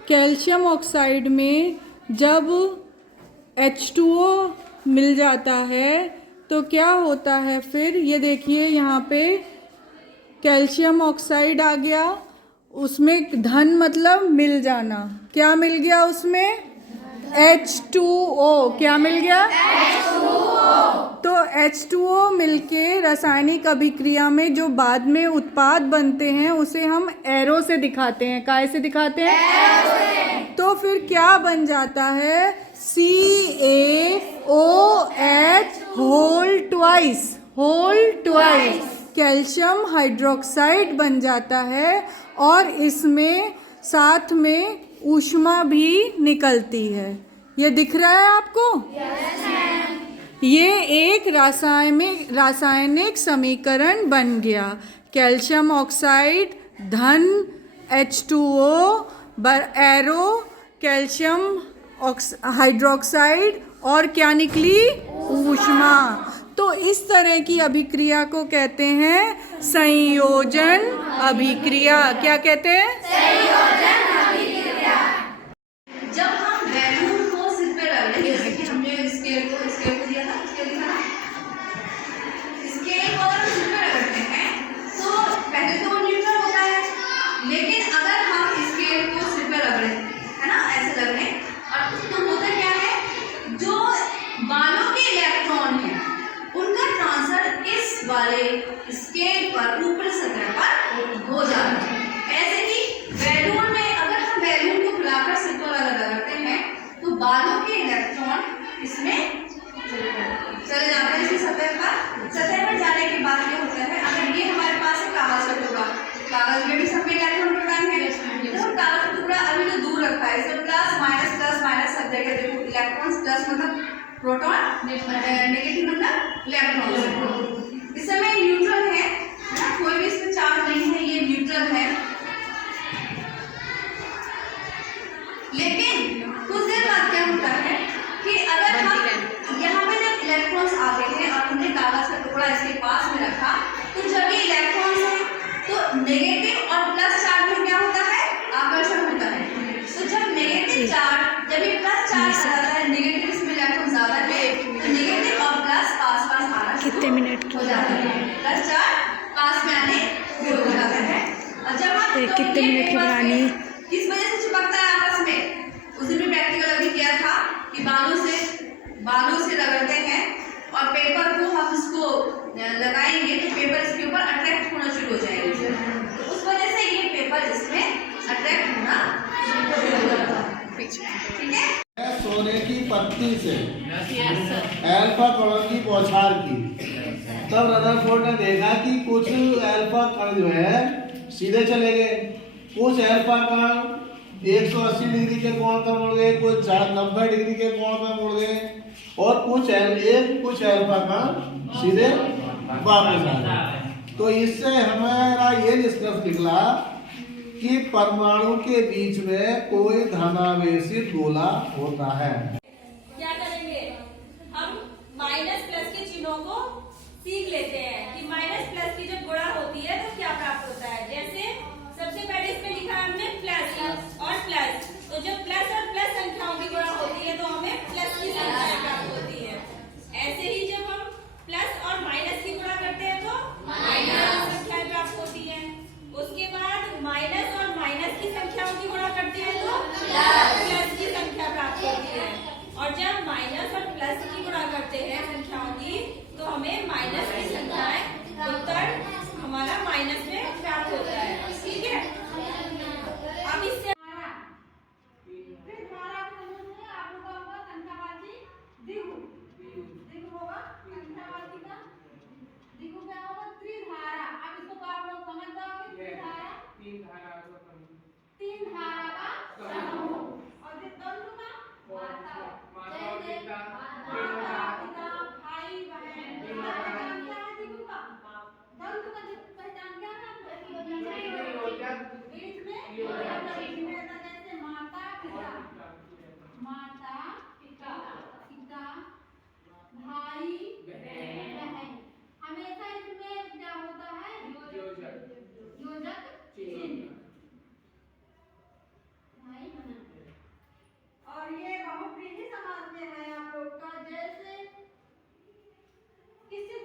कैल्शियम ऑक्साइड में जब H2O मिल जाता है तो क्या होता है फिर? ये देखिए, यहाँ पे कैल्शियम ऑक्साइड आ गया, उसमें धन मतलब मिल जाना। क्या मिल गया उसमें? H2O। क्या मिल गया? H2O। तो H2O मिलके रासायनिक अभिक्रिया में जो बाद में उत्पाद बनते हैं उसे हम एरो से दिखाते हैं। काय से दिखाते हैं? एरो से। तो फिर क्या बन जाता है? CaOH whole twice calcium hydroxide बन जाता है। और इसमें साथ में ऊष्मा भी निकलती है। ये दिख रहा है आपको? ये एक रासायनिक समीकरण बन गया। कैल्शियम ऑक्साइड धन H2O एरो कैल्शियम हाइड्रोक्साइड और क्या निकली? ऊष्मा। तो इस तरह की अभिक्रिया को कहते हैं संयोजन अभिक्रिया। क्या कहते हैं? संयोजन अभिक्रिया। जब हम बैलून को सिर पे रख रहे हैं, जैसे हमने स्केल को दिया था, स्केल को सिर पे रखते हैं तो पहले तो वो न्यूट्रल होता है, लेकिन अगर हम स्केल को सिर पे रख रहे हैं, है ना, ऐसे रख रहे हैं, और तो होता क्या है, जो बालों के इलेक्ट्रॉन हैं उनका ट्रांसफर इस वाले स्केल पर ऊपरी सतह पर हो जाता है। ऐसे ही बैलून में अगर हम बैलून को फुलाकर सिर पर लगाते हैं तो बालों के इलेक्ट्रॉन इसमें चले जाते हैं इसी सतह पर जाने के बाद क्या होता है, अगर ये हमारे पास है कागज का टुकड़ा, कागज में भी सब में इलेक्ट्रॉन प्रोटॉन है, तो कागज का टुकड़ा अभी जो दूर रखा है इसमें प्लस माइनस सब जगह देखो इलेक्ट्रॉन्स, प्लस मतलब प्रोटॉन, नेगेटिव मतलब इलेक्ट्रॉन। इस समय न्यूट्रल है ना, कोई भी इसमें चार्ज नहीं है, ये न्यूट्रल है। लेकिन कुछ देर बाद क्या होता है कि अगर हम यहाँ पे जब इलेक्ट्रॉन्स आते हैं और हमने कागज का टुकड़ा इसके पास में रखा, तो जब ये इलेक्ट्रॉन्स हैं तो नेगेटिव और प्लस चार्ज में क्या होता है? आकर्षण होता है। तो जब नेगेटिव चार्ज, जब ये प्लस चार्ज आ जाता है, नेगेटिव इसमें कितने मिनट की बनानी? किस वजह से चिपकता है आपस में? उस दिन भी प्रैक्टिकल अभी किया था कि बालों से रगड़ते हैं और पेपर को हम इसको लगाएंगे तो पेपर इसके ऊपर अट्रैक्ट होना शुरू हो जाएगा। तो उस वजह से ये पेपर इसमें अट्रैक्ट होना शुरू हो जाता है। ठीक है। सोने की पत्ती से अल्फा कणों की बौछार की, तब रदरफोर्ड ने देखा कि कुछ अल्फा कण जो है सीधे चले गए, कुछ अल्फा कण 180 डिग्री के कोण पर मुड़ गए, कुछ 90 डिग्री के कोण पर मुड़ गए और कुछ अल्फा कण सीधे वापस आ गए। तो इससे हमारा ये निष्कर्ष निकला कि परमाणु के बीच में कोई धनावेशित गोला होता है। क्या करेंगे हम? माइनस प्लस के चिन्हों को सीख लेते हैं कि माइनस प्लस की जब गुणा होती है तो क्या प्राप्त होता है। जैसे सबसे पहले इसमें लिखा है हमने प्लस और प्लस, तो जब प्लस और प्लस संख्याओं की गुणा होती है तो हमें प्लस की संख्याएं प्राप्त होती है। ऐसे ही जब हम प्लस और माइनस की गुणा करते हैं तो माइनस संख्याएं प्राप्त होती है। उसके बाद माइनस और माइनस की संख्याओं की गुणा करते हैं तो प्लस की संख्या प्राप्त होती है। और जब माइनस और प्लस की गुणा करते हैं संख्याओं की तो हमें माइनस की संख्याएं उत्तर हमारा माइनस में प्राप्त होता है। ठीक है। अब इससे और ये बहुप्रीति समाज में है आप लोग का। जैसे किसी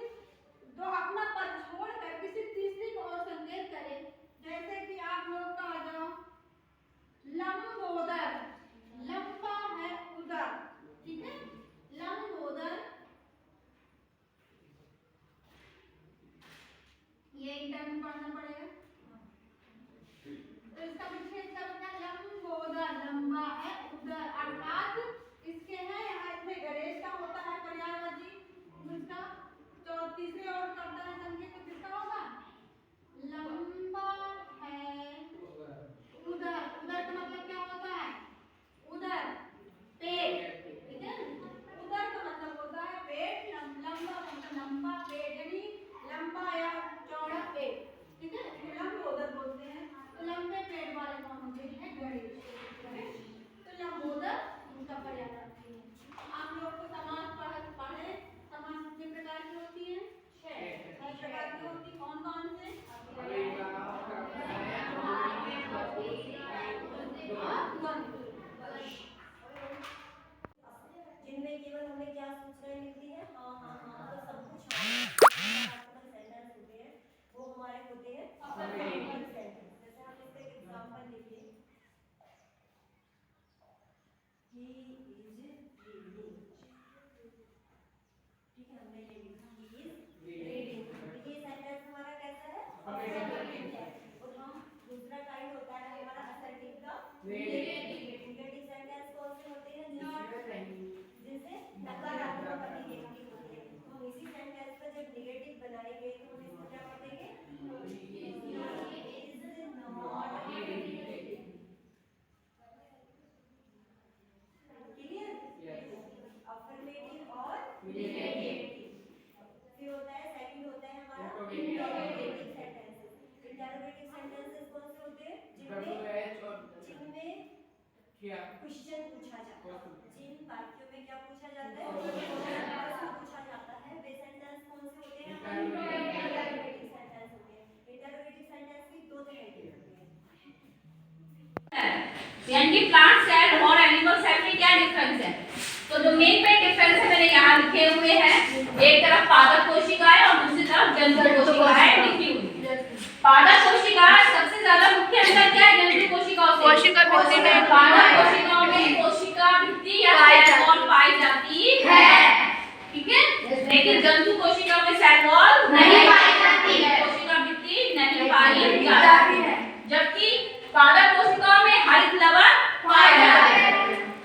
दो अपना पद छोड़कर किसी तीसरी को और संकेत करे, जैसे कि आप लोग का आ जाओ लंबोदर, लंबा है उदर, ठीक है, लंबोदर। ये इंटर में पढ़ना पड़ेगा। तो इसका विशेष शब्द है लंबोदर, लंबा है उदर, अर्थात इसके है यहाँ इसमें गणेश का होता है पर्यायवाची इसका, तो तीसरे और करता है संकेत तो किसका होगा? लंबा है उदर, उदर का मतलब क्या होता है? उदर पेट, ठीक है। उदर का मतलब होता है पेट, लंबा का मतलब लंबा पेट यानी लंबा या चौड़ा पेट, ठीक है, लंबोदर बोलते हैं। तो लंबे पेट वाले कौन होते हैं? गणेश। तो लंबोदर उनका पर्यायवाची है। आप लोग को समास पढ़े, समास कितने प्रकार की होती है? 6 प्रकार की होती। कौन कौन से? जिनमें केवल हमें क्या सूचनाएं मिलती है? हाँ हाँ हाँ, तो सब कुछ सेंटेंस होते हैं, वो हमारे होते हैं अफर्मेटिव सेंटेंस। जैसे हम इसका एक एग्जांपल लिखिए, ही इज रीडिंग, ठीक है, हमने ये लिखा ही इज रीडिंग। ये सेंटेंस हमारा कैसा है? अफर्मेटिव है। और हम दूसरा काइंड होता है हमारा असर्टिव का नेगेटिव सेंटेंस कौन से होते हैं? जिनसे नकारात्मक प्रतिक्रिया होती है। तो हम इसी सेंटेंस का जब नेगेटिव बनाएंगे तो हम इसको क्या पढ़ेंगे? अफर्मेटिव और नेगेटिव। फिर होता है सेकंड होता है हमारा इंटरोगेटिव सेंटेंसेस। इंटरोगेटिव सेंटेंसेस कौन से होते हैं? जिनमें क्वेश्चन पूछा जाता है, जिन वाक्यों में क्या पूछा जाता है? प्रश्न पूछा जाता है। वे सेंटेंस कौन से होते हैं? इंटरोगेटिव सेंटेंस होते हैं। इंटरोगेटिव सेंटेंस की दो तरह के होते हैं, यानी कि प्लांट सेल और एनिमल सेल में क्या डिफरेंस है? तो जो मेन डिफरेंस है मैंने यहाँ लिखे हुए हैं। एक तरफ पादप कोशिकाएं और दूसरी तरफ जंतु कोशिकाएं लिखी हुई। पादप कोशिका सबसे ज्यादा मुख्य अंतर क्या है जंतु कोशिकाओं से? कोशिका भित्ति में पादप कोशिकाओं में कोशिका भित्ति या सेल वॉल पाई जाती है, ठीक है, लेकिन जंतु कोशिका में सेल वॉल नहीं पाई जाती है, कोशिका भित्ति नहीं पाई जाती है, जबकि पादप कोशिकाओं में हरित लवण पाए जाते हैं।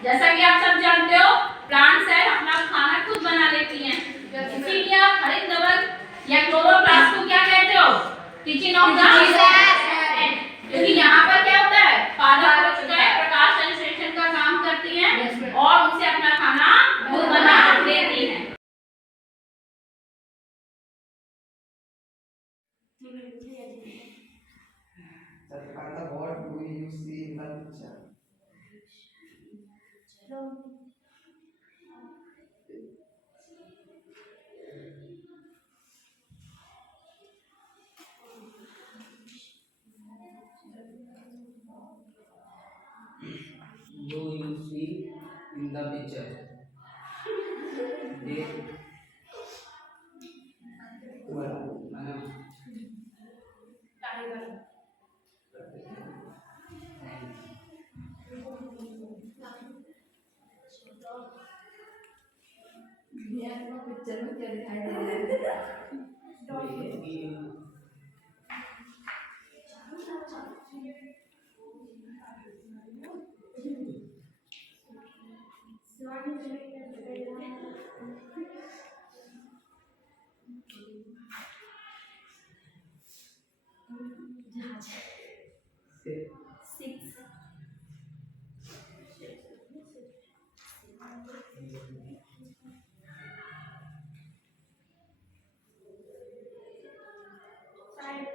जैसा कि आप सब जानते हो प्लांट सेल अपना खाना खुद बना लेती हैं, इसीलिए आप हरित लवण या क्लोरोप्लास्ट को क्या कहते हो? Kitchen of the cell. क्योंकि यहाँ पर क्या होता है, पादप कोशिकाएं प्रकाश संश्लेषण का काम करती हैं और उनसे अपना खाना खुद बना लेती हैं। What do you see in the picture? Do you see in the picture?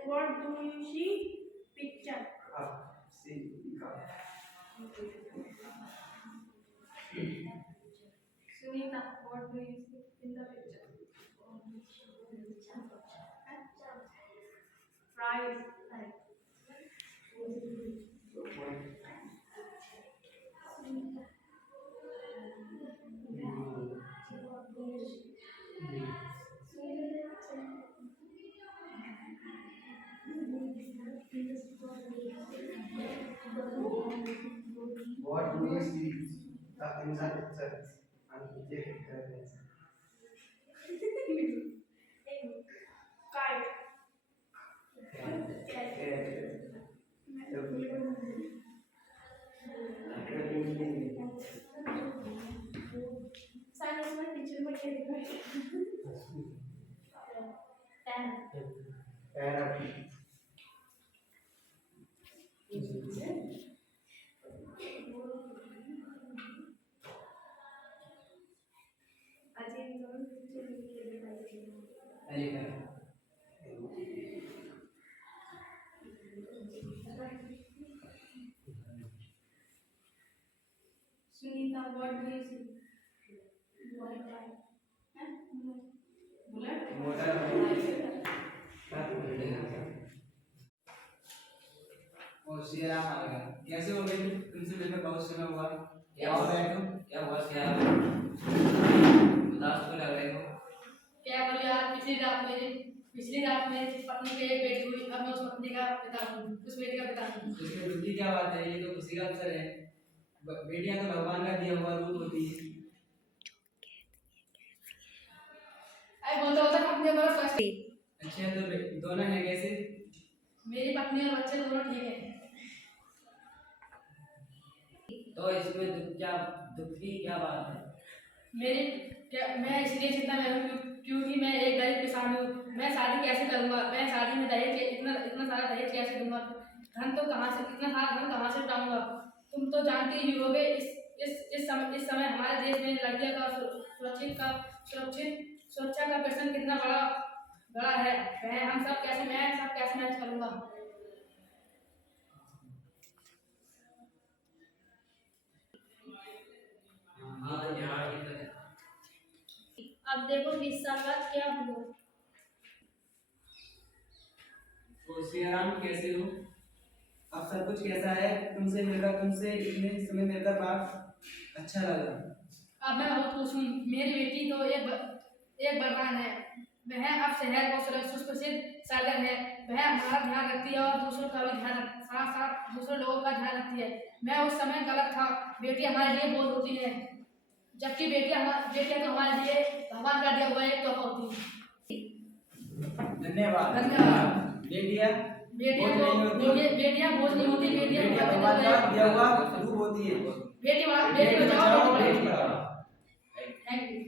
What do you see? Picture. Sunita, what do you see in the picture? Rice. What do you see in the picture? Kite. Science में teacher में क्या लिखा है? Sunita, what do you see? और शेरा आ गया। कैसे हो गई? तुमसे मिलकर बहुत समय हुआ। क्या हो रहा है तुम? क्या हुआ? क्या उदास क्यों लग रहे हो? क्या बोले यार, पिछली रात मेरी पत्नी पे एक बेटी हुई। अब मैं उस पत्नी का पिता हूँ, उस बेटी का पिता हूँ। इसमें दुखी क्या बात है? ये तो खुशी का अवसर है। बेटियां तो भगवान का दिया हुआ रूप होती है। अरे बोलते होता पत्नी बड़ा स्वस्थ। अच्छा तो दोनों हैं कैसे? मेरी पत्नी और बच्चे दोनों ठीक हैं। तो इसमें दुख की क्या बात है? मैं इसलिए चिंता में हूँ क्योंकि मैं एक गरीब किसान हूँ। मैं शादी कैसे करूँगा? मैं शादी में दहेज इतना सारा दहेज कैसे दूंगा? धन तो कहाँ से, इतना सारा धन कहाँ से उठाऊंगा? तुम तो जानते ही होगे इस समय हमारे देश में लड़कियों का सुरक्षा का प्रश्न कितना बड़ा है। मैं सब कैसे मैनेज करूँगा? अब देखो 20 साल बाद क्या हुआ। तो श्रीराम कैसे हो? अब सब कुछ कैसा है? तुमसे इतने समय मिलकर बात अच्छा लगा। अब मैं बहुत खुश हूँ। मेरी बेटी तो एक बरमान है। वह अब शहर और सुप्रसिद्ध सागर है। वह हमारा ध्यान रखती है और दूसरों का भी ध्यान साथ साथ दूसरे लोगों का ध्यान रखती है। मैं उस समय गलत था, बेटी हमारे लिए बोझ होती है, जबकि बेटियां तो हमारे लिए भगवान का दिया हुआ एक तोहफा होती है। धन्यवाद। बेटियां बेटियां बोझ नहीं होती, बेटियां भगवान का दिया हुआ रूप होती है। बेटी बचाओ बेटी पढ़ाओ। Thank you.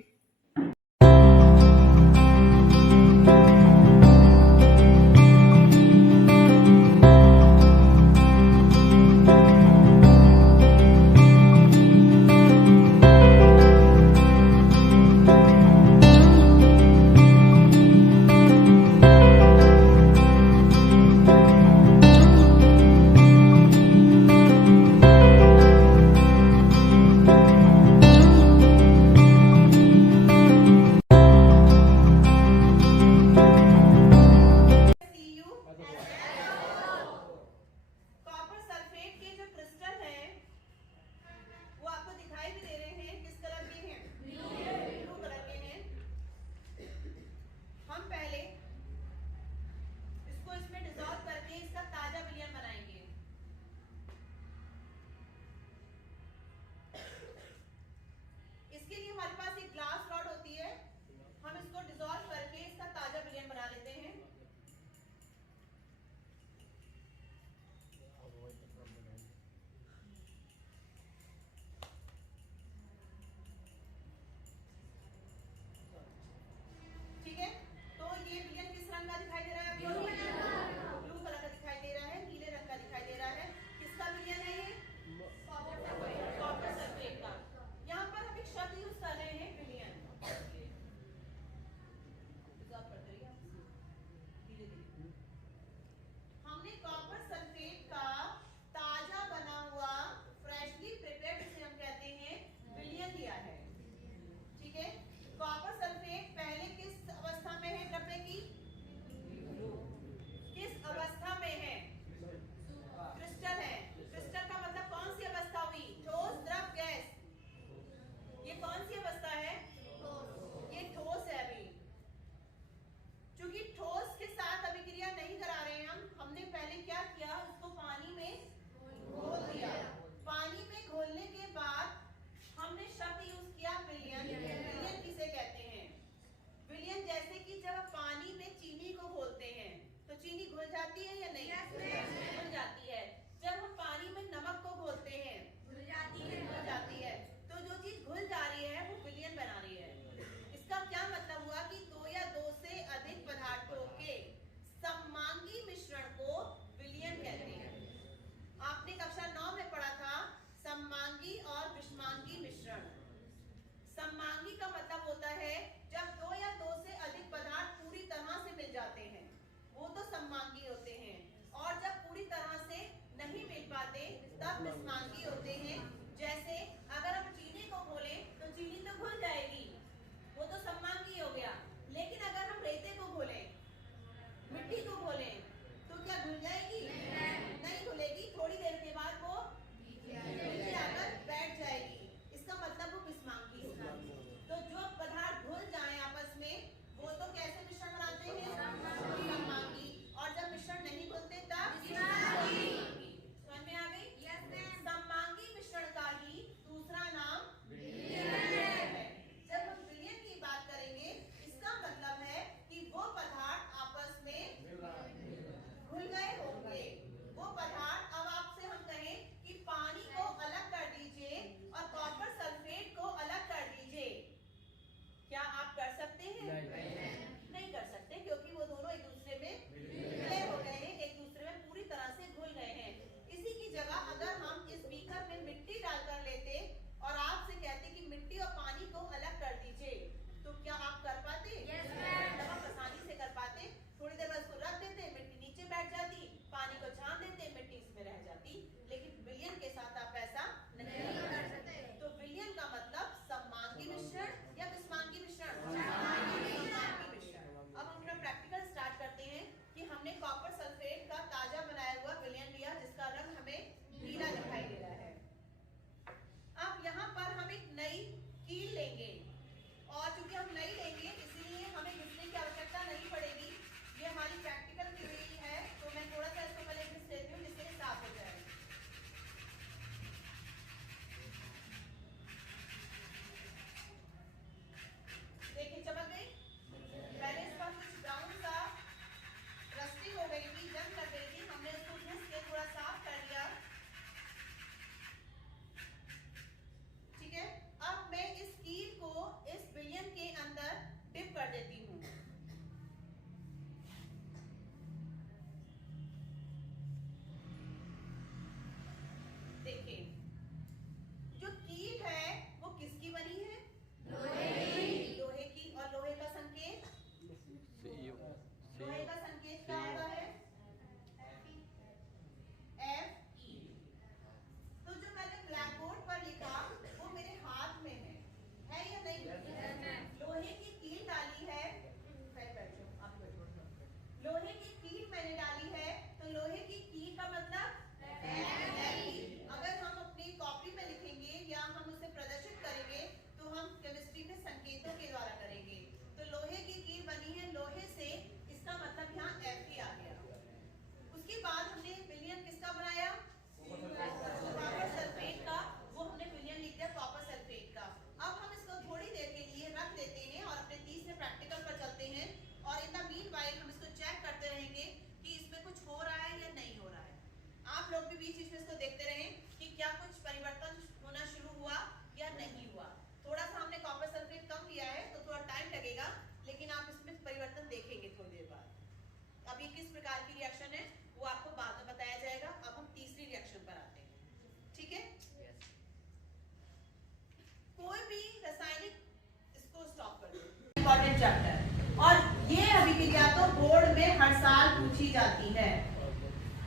क्रिया तो बोर्ड में हर साल पूछी जाती है,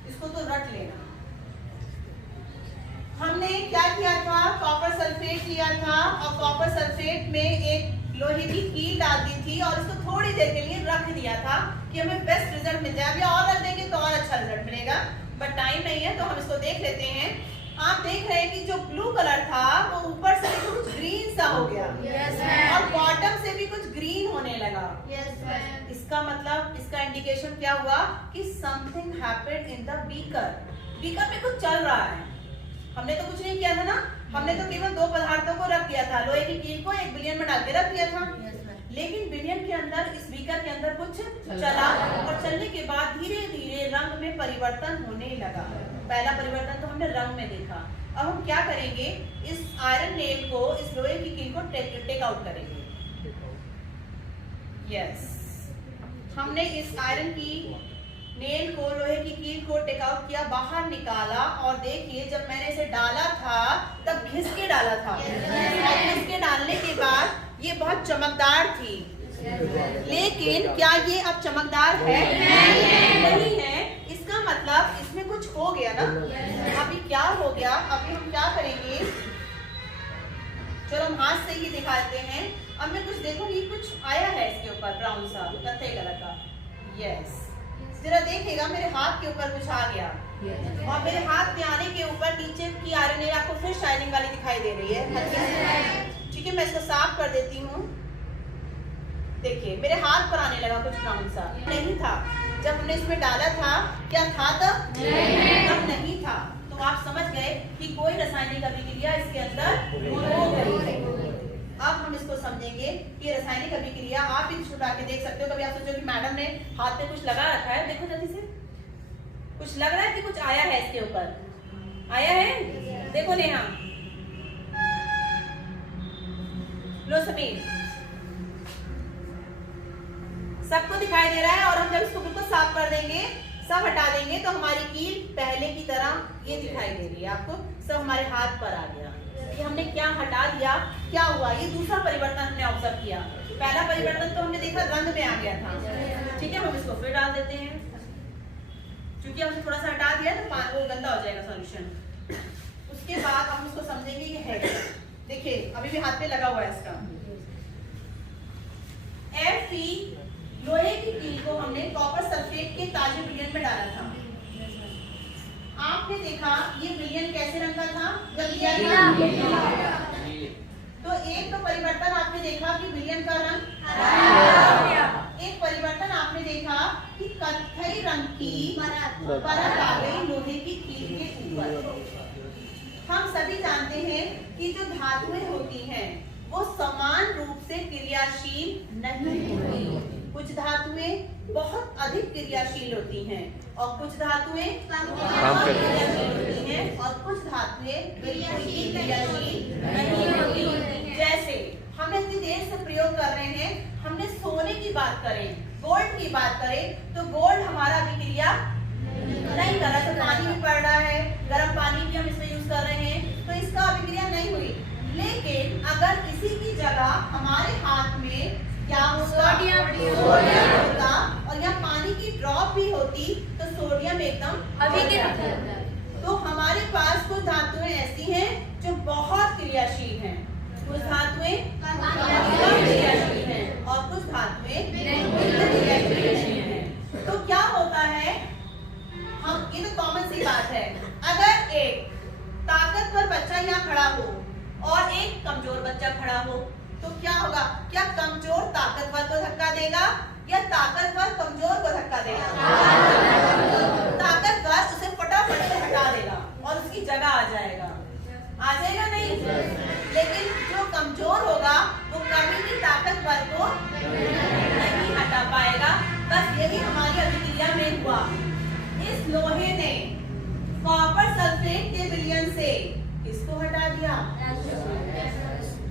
इसको तो रट लेना। हमने क्या किया था, कॉपर सल्फेट लिया था और कॉपर सल्फेट में एक लोहे की कील डाल दी थी और इसको थोड़ी देर के लिए रख दिया था कि हमें बेस्ट रिजल्ट मिल जाए। अभी और रख देंगे तो और अच्छा रिजल्ट मिलेगा, बट टाइम नहीं है तो हम इसको देख लेते हैं। आप देख रहे हैं कि जो ब्लू कलर था वो ऊपर से कुछ ग्रीन सा हो गया और बॉटम से भी कुछ ग्रीन होने लगा। इसका मतलब, इसका इंडिकेशन क्या हुआ कि something happened in the beaker. Beaker में कुछ चल रहा है। हमने तो कुछ नहीं किया था ना, हमने तो केवल दो पदार्थों को रख दिया था, लोहे की कील को एक बिलियन में डाल के रख दिया था। लेकिन बिलियन के अंदर, इस बीकर के अंदर कुछ चला और चलने के बाद धीरे धीरे रंग में परिवर्तन होने लगा। पहला परिवर्तन तो हमने रंग में देखा। अब हम क्या करेंगे, इस आयरन नेल को, इस लोहे की कील को टेक आउट करेंगे। यस, हमने इस आयरन की नेल को, लोहे की कील को टेक आउट किया, बाहर निकाला और देखिए जब मैंने इसे डाला था तब घिस के डाला था और घिस के डालने के बाद ये बहुत चमकदार थी। लेकिन क्या ये अब चमकदार है? नहीं है। इसका मतलब इसमें कुछ हो गया ना। अभी क्या हो गया, अभी हम क्या करेंगे, चलो हम हाथ से ही दिखाते हैं। अब मैं कुछ देखूंगी, कुछ आया है इसके ऊपर ब्राउन सा कत्थे कलर का। यस, जरा देखिएगा मेरे हाथ के ऊपर कुछ आ गया और मेरे हाथ में आने के ऊपर नीचे की आयरन नेल आपको फिर शाइनिंग वाली दिखाई दे रही है। ठीक है, मैं इसको साफ कर देती हूँ। देखिए मेरे हाथ पर आने लगा कुछ ब्राउन सा। नहीं था जब हमने इसमें डाला था, क्या था तब? नहीं था। तो आप समझ गए कि कोई रासायनिक अभिक्रिया इसके अंदर हो गई। अब हम इसको समझेंगे कि रासायनिक अभिक्रिया, आप भी छुपा के देख सकते हो। कभी आप सोचो कि मैडम ने हाथ पे कुछ लगा रखा है, देखो जल्दी से, कुछ लग रहा है कि कुछ आया है इसके ऊपर, आया है? देखो नेहा, लो समीर, सबको दिखाई दे रहा है। और हम जब इसको बिल्कुल साफ कर देंगे, सब हटा देंगे, तो हमारी कील पहले की तरह ये दिखाई दे रही है आपको। सब हमारे हाथ पर आ गया। ये हमने क्या हटा दिया, क्या हुआ, ये दूसरा परिवर्तन हमने ऑब्जर्व किया। पहला परिवर्तन तो हमने देखा रंग में आ गया था। ठीक है, हम इसको फिर डाल देते हैं, क्योंकि हमने थोड़ा सा हटा दिया तो वो गंदा हो जाएगा सॉल्यूशन। उसके बाद हम इसको समझेंगे ये है। देखिए अभी भी हाथ पे लगा हुआ है इसका। Fe लोहे की कील को हमने कॉपर सल्फेट के ताजे विलयन में डाला था। आपने देखा ये विलयन कैसे रंग का था जब लिया था? तो एक तो परिवर्तन आपने देखा कि विलयन का रंग हरा। एक परिवर्तन आपने देखा कि कत्थई रंग की परत आ गई लोहे की कील के ऊपर। हम सभी जानते हैं कि जो धातुएं होती हैं वो समान रूप से क्रियाशील नहीं होती। कुछ धातुएं बहुत अधिक क्रियाशील होती हैं और कुछ धातुएं कम क्रियाशील होती हैं और कुछ धातुएं बिल्कुल ही क्रियाशील नहीं होती। जैसे हम इतनी देर से प्रयोग कर रहे हैं, हमने सोने की बात करें, गोल्ड की बात करें, तो गोल्ड हमारा अभिक्रिया नहीं कर रहा। तो पानी भी पड़ रहा है, गर्म पानी भी हम इसमें यूज कर रहे हैं, तो इसका अभिक्रिया नहीं हुई। लेकिन अगर किसी की जगह हमारे हाथ में क्या होगा, सोडियम होगा और या पानी की ड्रॉप भी होती तो सोडियम एकदम अभिक्रिया। तो हमारे पास कुछ धातुएं ऐसी हैं जो बहुत क्रियाशील हैं, कुछ धातुएं कम क्रियाशील हैं और कुछ धातुएं क्रियाशील हैं। तो क्या होता है, हम ये तो कॉमन सी बात है। अगर एक ताकतवर बच्चा यहाँ खड़ा हो और एक कमजोर बच्चा खड़ा हो तो क्या होगा? क्या कमजोर ताकतवर को धक्का देगा या ताकतवर कमजोर को धक्का देगा? ताकतवर उसे फटाफट से हटा देगा और उसकी जगह आ जाएगा। आ जाएगा नहीं? लेकिन जो कमजोर होगा वो कभी भी ताकतवर को नहीं हटा पाएगा। बस यही हमारी अभिक्रिया में हुआ। इस लोहे ने कॉपर सल्फेट के विलयन से किसको हटा दिया?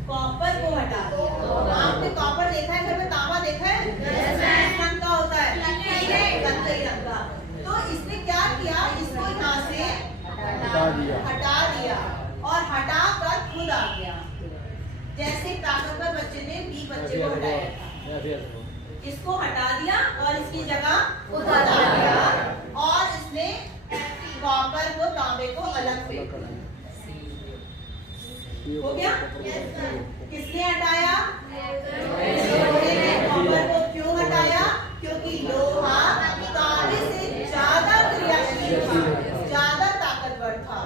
कॉपर को हटा दिया। आपने कॉपर देखा है घर में, तांबा देखा है? किस रंग का होता है? कत्थई रंग का। तो इसने क्या किया, इसको यहाँ से हटा दिया और हटा कर खुद आ गया। जैसे ताकतवर बच्चे ने वीक बच्चे को हटाया था। इसको हटा दिया और इसकी जगह उतार दिया और इसने कॉपर को तांबे को अलग फेंक दिया। हो गया? किसने हटाया? लोहे ने कॉपर को क्यों हटाया? क्योंकि लोहा तांबे से ज्यादा क्रियाशील था, ज्यादा ताकतवर था।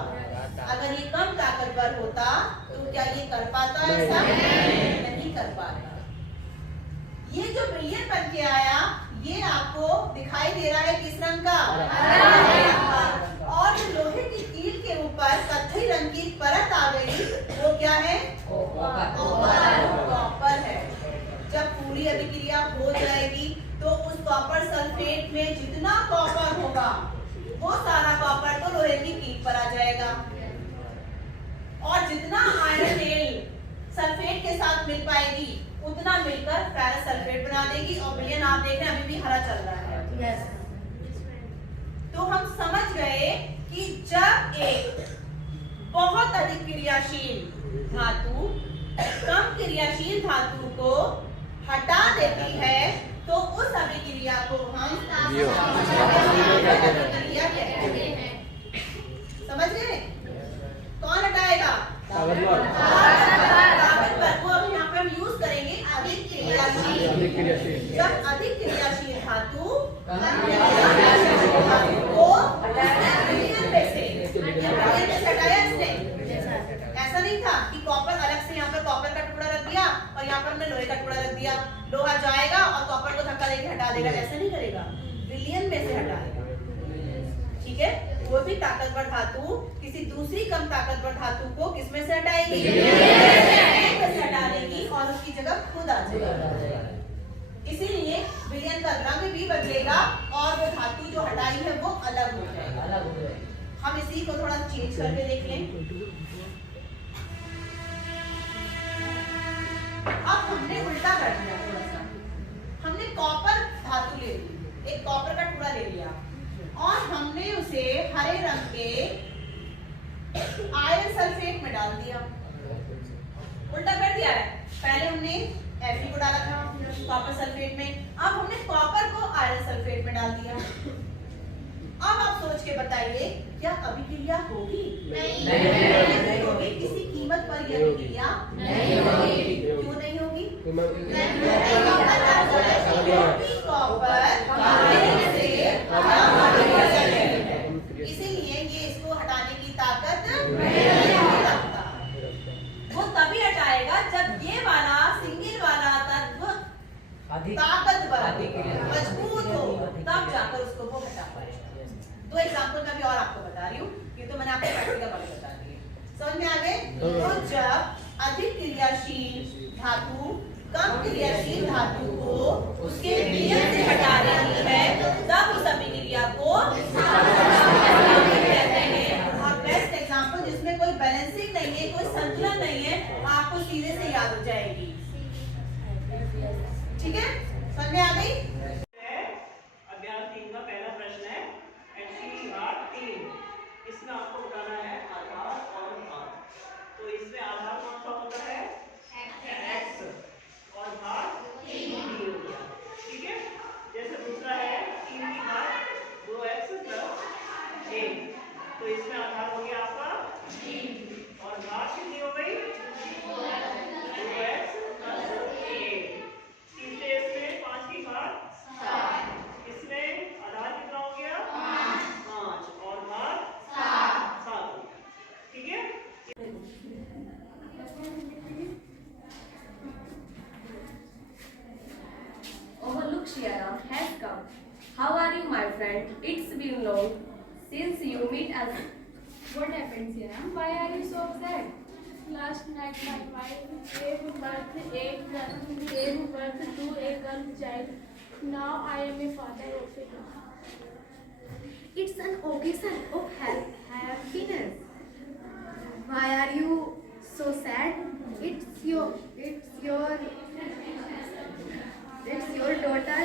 अगर ये कम ताकतवर होता तो क्या ये कर पाता? ऐसा नहीं कर पाता। ये जो बिलियन बन के आया ये आपको दिखाई दे रहा है किस रंग का? और जो लोहे की कील के ऊपर कत्थई रंग की परत आ गई वो क्या है? कॉपर है। जब पूरी अभिक्रिया हो जाएगी तो उस कॉपर सल्फेट में जितना कॉपर होगा वो सारा कॉपर तो लोहे की कील पर आ जाएगा और जितना आयरन तेल सल्फेट के साथ मिल पाएगी उतना मिलकर फेरस सल्फेट बना देगी। और बिलियन आप देख रहे हैं अभी भी हरा चल रहा है। तो हम समझ गए कि जब एक बहुत अधिक क्रियाशील धातु कम क्रियाशील धातु को हटा देती है तो उस अभिक्रिया को हम अभिक्रिया कहते हैं। समझ गए? कौन हटाएगा? ताकतवर को अब यहाँ पे हम यूज करेंगे अधिक क्रियाशील। जब अधिक क्रियाशील धातु को बिलियन में से हटाया इसने। ऐसा नहीं था कि कॉपर अलग से यहाँ पर कॉपर का टुकड़ा रख दिया और यहाँ पर हमने लोहे का टुकड़ा रख दिया, लोहा जाएगा और कॉपर को धक्का देके हटा देगा। ऐसा नहीं करेगा, बिलियन में से हटाएगा। ठीक है? वो भी ताकतवर धातु किसी दूसरी कम ताकतवर धातु को किसमें से हटाएगी? बिलियन से हटा देगी और उसकी जगह खुद आ जाएगी। इसीलिए बिलियन का रंग भी बदलेगा और वो धातु जो हटाई है वो अलग हो जाएगा। हम इसी को थोड़ा चेंज करके देख लें। अब हमने उल्टा कर दिया थोड़ा सा। हमने कॉपर धातु ले ली, एक कॉपर का टुकड़ा ले लिया और हमने उसे हरे रंग के आयरन सल्फेट में डाल दिया। उल्टा कर दिया है। पहले हमने Fe को डाला था कॉपर सल्फेट में, अब हमने कॉपर को आयरन सल्फेट में डाल दिया। अब आप सोच के बताइए क्या अभिक्रिया होगी? नहीं होगी। किसी कीमत पर यह अभिक्रिया नहीं होगी। क्यों नहीं होगी? इसीलिए ये इसको हटाने की ताकत नहीं रखता। वो तभी हटाएगा जब ये वाला सिंगल वाला तत्व ताकतवर मजबूत हो, तब जाकर उसको वो हटा पाएगा। दो एग्जाम्पल मैं भी और आपको बता रही हूँ, ये तो मैंने आपको प्रैक्टिकल वाले बता दिए। समझ में आ गए? तो जब अधिक क्रियाशील धातु कम क्रियाशील धातु को उसके बिलियन से हटा रही है तब उस अभिक्रिया को कहते हैं। और बेस्ट एग्जाम्पल जिसमें कोई बैलेंसिंग नहीं है, कोई संतुलन नहीं है, आपको सीधे से याद हो जाएगी। ठीक है? समझ में आ गई? अध्याय 3 का पहला प्रश्न है NCERT 3। इसमें आपको बताना है आधार और भार। तो इसमें आधार कौन सा होता है? X और भार 3 हो गया। ठीक है? जैसे दूसरा है 3 की घात 2x + 1। तो इसमें आधार हो गया आपका 3 और भार कितनी हो गई? 2x + 1। तीसरे इसमें 5 की घात 7। इसमें आधार कितना हो गया? 5 और भार 7 हो गया। ठीक है? Look, Shiaram has come. How are you, my friend? It's been long since you meet us. What happened, Shiaram? Why are you so sad? Last night my wife gave birth to a girl child. Now I am a father of a girl. It's an occasion of happiness. Why are you so sad? It's your daughter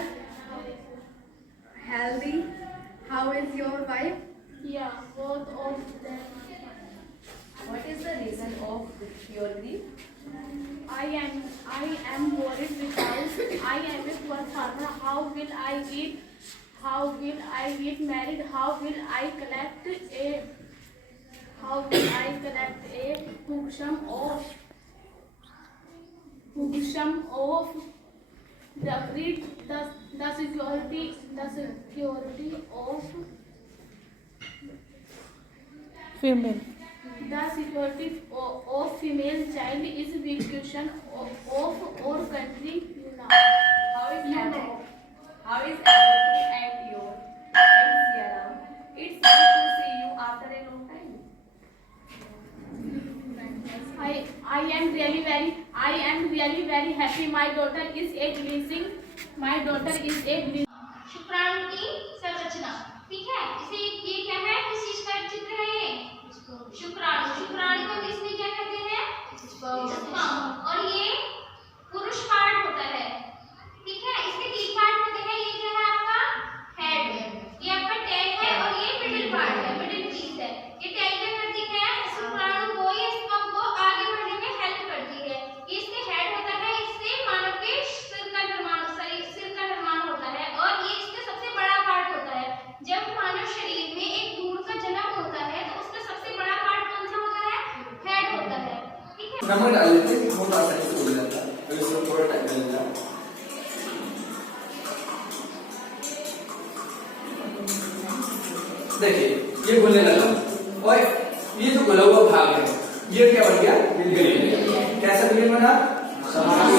healthy. How is your wife? Yeah, both of them. What is the reason of your grief? I am worried because I am a poor farmer. How will I get married? How will I collect a portion of the security of female. The security of female child is big question of our country. How is Aditi and Siaram? It's good to see you after a long time. I am really very happy. My daughter is a blessing. शुक्राणु की संरचना, ठीक है। इसे ये क्या है, किस चीज का चित्र है ये? शुक्राणु को इसमें क्या कहते हैं? स्पर्म। और ये पुरुष पार्ट होता है, ठीक है। इसके 3 पार्ट होते हैं। ये क्या है आपका हेड, ये आपका टेल है, और ये मिडिल पार्ट है, मिडिल पीस है। ये टेल क्या करती है? शुक्राणु को, ये स्पर्म को आगे बढ़ने में हेल्प करती है। इसके हेड होता है, इससे मानव के सिर का निर्माण होता है, और ये इसका सबसे बड़ा पार्ट होता है। जब मानव शरीर में एक भ्रूण का जन्म होता है तो उसका सबसे बड़ा पार्ट कौन सा होता है? हेड होता है, ठीक है। नंबर डाल लेते हैं, बहुत आसानी से हो जाता है, अगर इसमें थोड़ा टाइम लगेगा। देखिए ये घुलने लगा, और ये जो घुला हुआ भाग है ये क्या बन गया? विलयन। कैसा विलयन बना? समांगी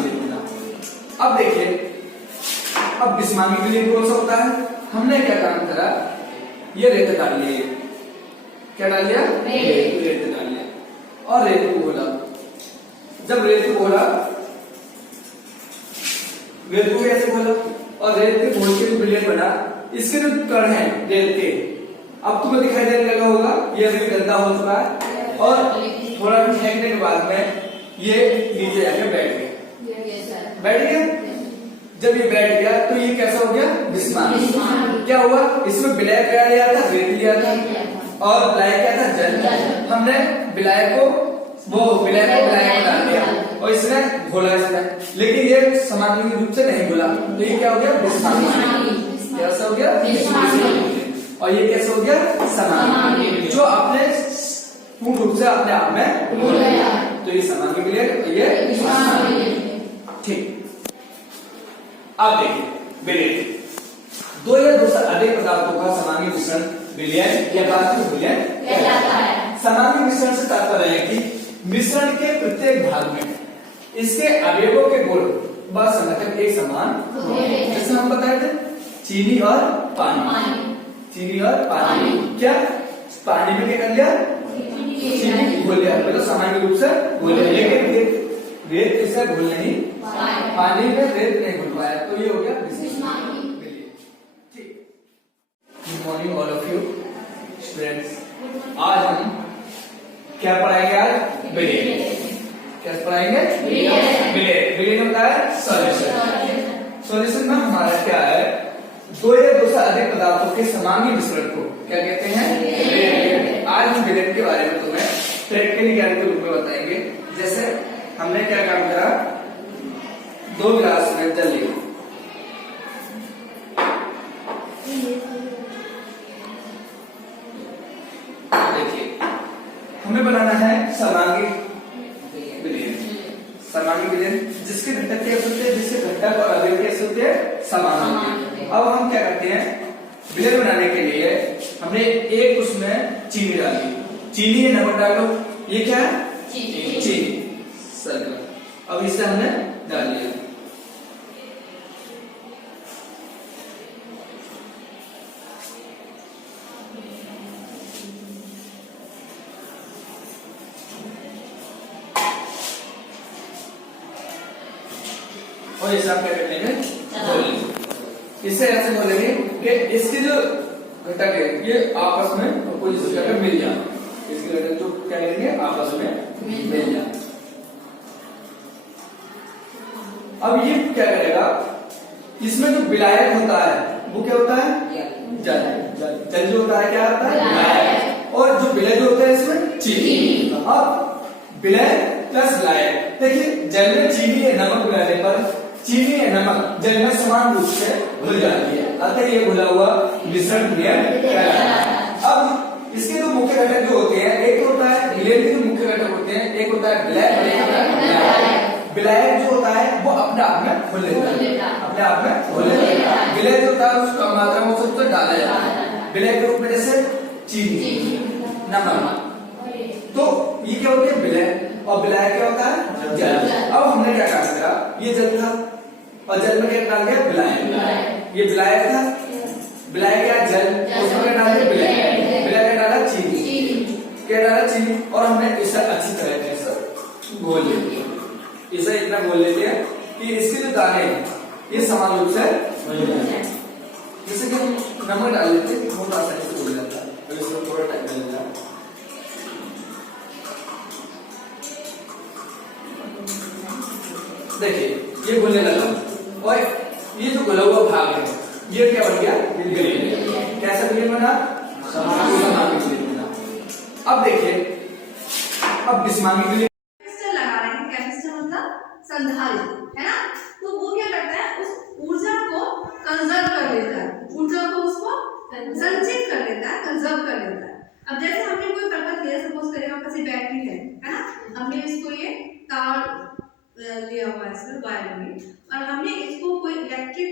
विलयन बना। अब देखिए, अब विषमांगी विलयन कौन सा होता है? हमने क्या काम करा, ये रेत डाल लिए, क्या डाल लिया? रेत डाल लिया, और रेत को घोला। जब रेत को घोला, रेत को कैसे घोला? और रेत के घोल के जो विलयन बना, इसके जो कण हैं रेत के, अब तुम्हें दिखाई देने लगा होगा, ये अभी गंदा हो चुका है, और थोड़ा फेंकने के बाद में ये नीचे जाके बैठ गया। जब ये बैठ गया तो ये कैसा हो गया? विषमांगी। क्या हुआ? इसमें विलय क्या लिया था? रेत लिया था, और विलय क्या था? जल। हमने विलय को विलय को डाल दिया, और इसने घोला इसमें, लेकिन ये समांगी रूप से नहीं घोला, तो ये क्या हो गया? विषमांगी। कैसा हो गया? और ये कैसे हो गया? समांगी, जो अपने पूर्ण रूप से अपने आप में घुल गया, तो ये समांगी विलयन, ये ठीक। अब देखिए विलयन, 2 या 2 से अधिक पदार्थों का समांगी मिश्रण विलयन या प्राथमिक विलयन कहलाता है। समांगी मिश्रण से तात्पर्य है कि मिश्रण के प्रत्येक भाग में इसके अवयवों के गुण व संगठन एक समान, जैसे हम बताए थे चीनी और पानी। क्या पानी में क्या कर लिया? चीनी घोल लिया, मतलब सामान्य रूप से घोल लिया, लेकिन रेत इसे घोल नहीं, पानी में रेत नहीं घुल पाया, तो ये हो गया विषमांगी विलयन। ठीक। Good morning all of you students. आज हम क्या पढ़ाएंगे? आज विलयन। क्या पढ़ाएंगे? विलयन होता है सॉल्यूशन। सॉल्यूशन में हमारा क्या है? 2 या 2 से अधिक पदार्थों के समांगी मिश्रण को क्या कहते हैं? विलयन। आज हम विलयन के बारे में तुम्हें प्रैक्टिकली ज्ञान के रूप में बताएंगे। जैसे हमने क्या काम करा, 2 गिलास में जल लिया, देखिए हमें बनाना है समांगी विलयन। समांगी विलयन जिसके घटक कैसे होते हैं, जिसके घटक और अवयव कैसे होते हैं? समान होते हैं। अब हम क्या करते हैं, विलयन बनाने के लिए हमने एक उसमें चीनी डाली, चीनी या नमक डालो, ये क्या है? चीनी। अब इसे हमने डाल लिया, और इसे हम क्या कर लेंगे? इससे ऐसे बोलेंगे कि इसके जो घटक है ये आपस में अपोजिट घटक मिल जाए, इसके घटक जो क्या करेंगे? आपस में मिल जाए। अब ये क्या करेगा, इसमें जो विलायक होता है वो क्या होता है? जल। जल जो होता है क्या होता है? विलायक। और जो विलय जो होता है इसमें चीनी। अब विलय प्लस लायक। देखिए जल में चीनी है, नमक मिलाने पर चीनी है नमक जल में समान रूप से घुल जाती है, अतः ये घुला हुआ मिश्रण क्रिया कहलाता है। अब इसके दो मुख्य घटक जो होते हैं, एक होता है विलय के जो मुख्य घटक होते हैं, एक होता है विलय और एक होता है विलायक। विलायक जो होता है वो अपने आप में घुल लेता है, अपने आप में घुल लेता है। विलय जो होता है उसको कम मात्रा में उसको डाला जाता है, विलय के रूप में जैसे चीनी, नमक। तो ये क्या होती है विलय, और विलायक क्या होता है जल। अब हमने क्या काम करा, ये जल था और जल में क्या डाल दिया विलायक, ये विलायक था, विलायक क्या जल, उसमें क्या डाल दिया विलय, विलय क्या डाला चीनी, क्या डाला चीनी, और हमने इसे अच्छी तरह से घोल लिया। इसे इतना घोल लेते हैं कि इसके जो दाने हैं ये समान रूप से घुल जाए। जैसे कि हम नमक डाल लेते हैं बहुत आसानी से घुल जाता है, तो इसमें थोड़ा टाइम लगता है। देखिए ये घुलने लगा और ये जो घुला हुआ भाग है ये क्या बन गया, ग्रेन। कैसा ग्रेन बना, समांगी ग्रेन बना। अब देखिए अब बिस्मांगी ग्रेन कैपेसिटर लगा रहे हैं, कैपेसिटर मतलब संधारित्र है ना, तो वो क्या करता है उस ऊर्जा को कंजर्व कर लेता है, ऊर्जा को उसको संचित कर लेता है, कंजर्व कर लेता है। अब जैसे हमने कोई प्रकट लिया, सपोज करें आपके पास बैटरी है ना, हमने इसको ये तार लिया हुआ है इसमें वायर में, और हमने इसको कोई इलेक्ट्रिक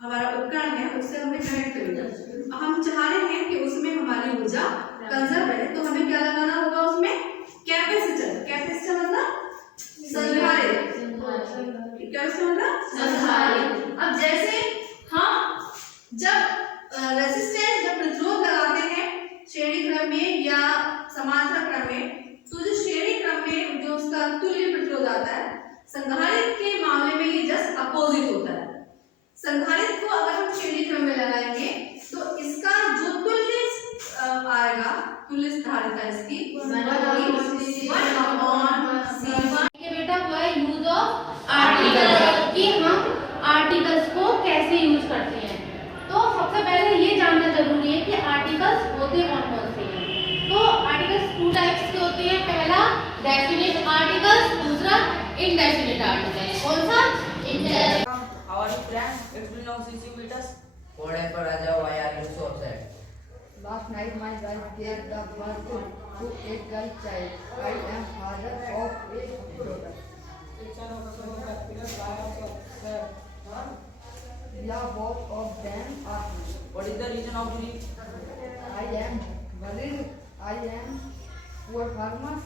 हमारा उपकरण है उससे हमने कनेक्ट कर दिया। अब हम चाह रहे हैं कि उसमें हमारी ऊर्जा कंजर्व रहे, तो हमें क्या लगाना होगा उसमें कैपेसिटर। कैपेसिटर मतलब संधारित्र, कैपेसिटर मतलब संधारित्र। अब जैसे हम जब रेजिस्टेंस जब प्रतिरोध लगाते हैं श्रेणी क्रम में या समांतर क्रम में, तो जो श्रेणी क्रम में जो उसका तुल्य प्रतिरोध आता है, संधारित्र के मामले में ये जस्ट अपोजिट होता है। संधारित्र को अगर हम श्रेणी क्रम में लगाएंगे तो इसका जो तुल्य आएगा, तुल्य धारिता इसकी बेटा हुआ यूज ऑफ आर्टिकल, कि हम आर्टिकल्स को कैसे यूज करते हैं। तो सबसे पहले ये जानना जरूरी है कि आर्टिकल्स होते कौन कौन से हैं। तो आर्टिकल्स टू टाइप्स के होते हैं, पहला डेफिनेट आर्टिकल्स, दूसरा इनडेफिनेट आर्टिकल। कौन सा? Indefinite. How are you, Priyank? It's been long since you meet us. What happened, Raja? Why are you so upset? Last night my wife gave the birth to a girl child. I am father of a daughter. Yeah, both of them are. What is the reason of grief? I am worried. I am poor farmer.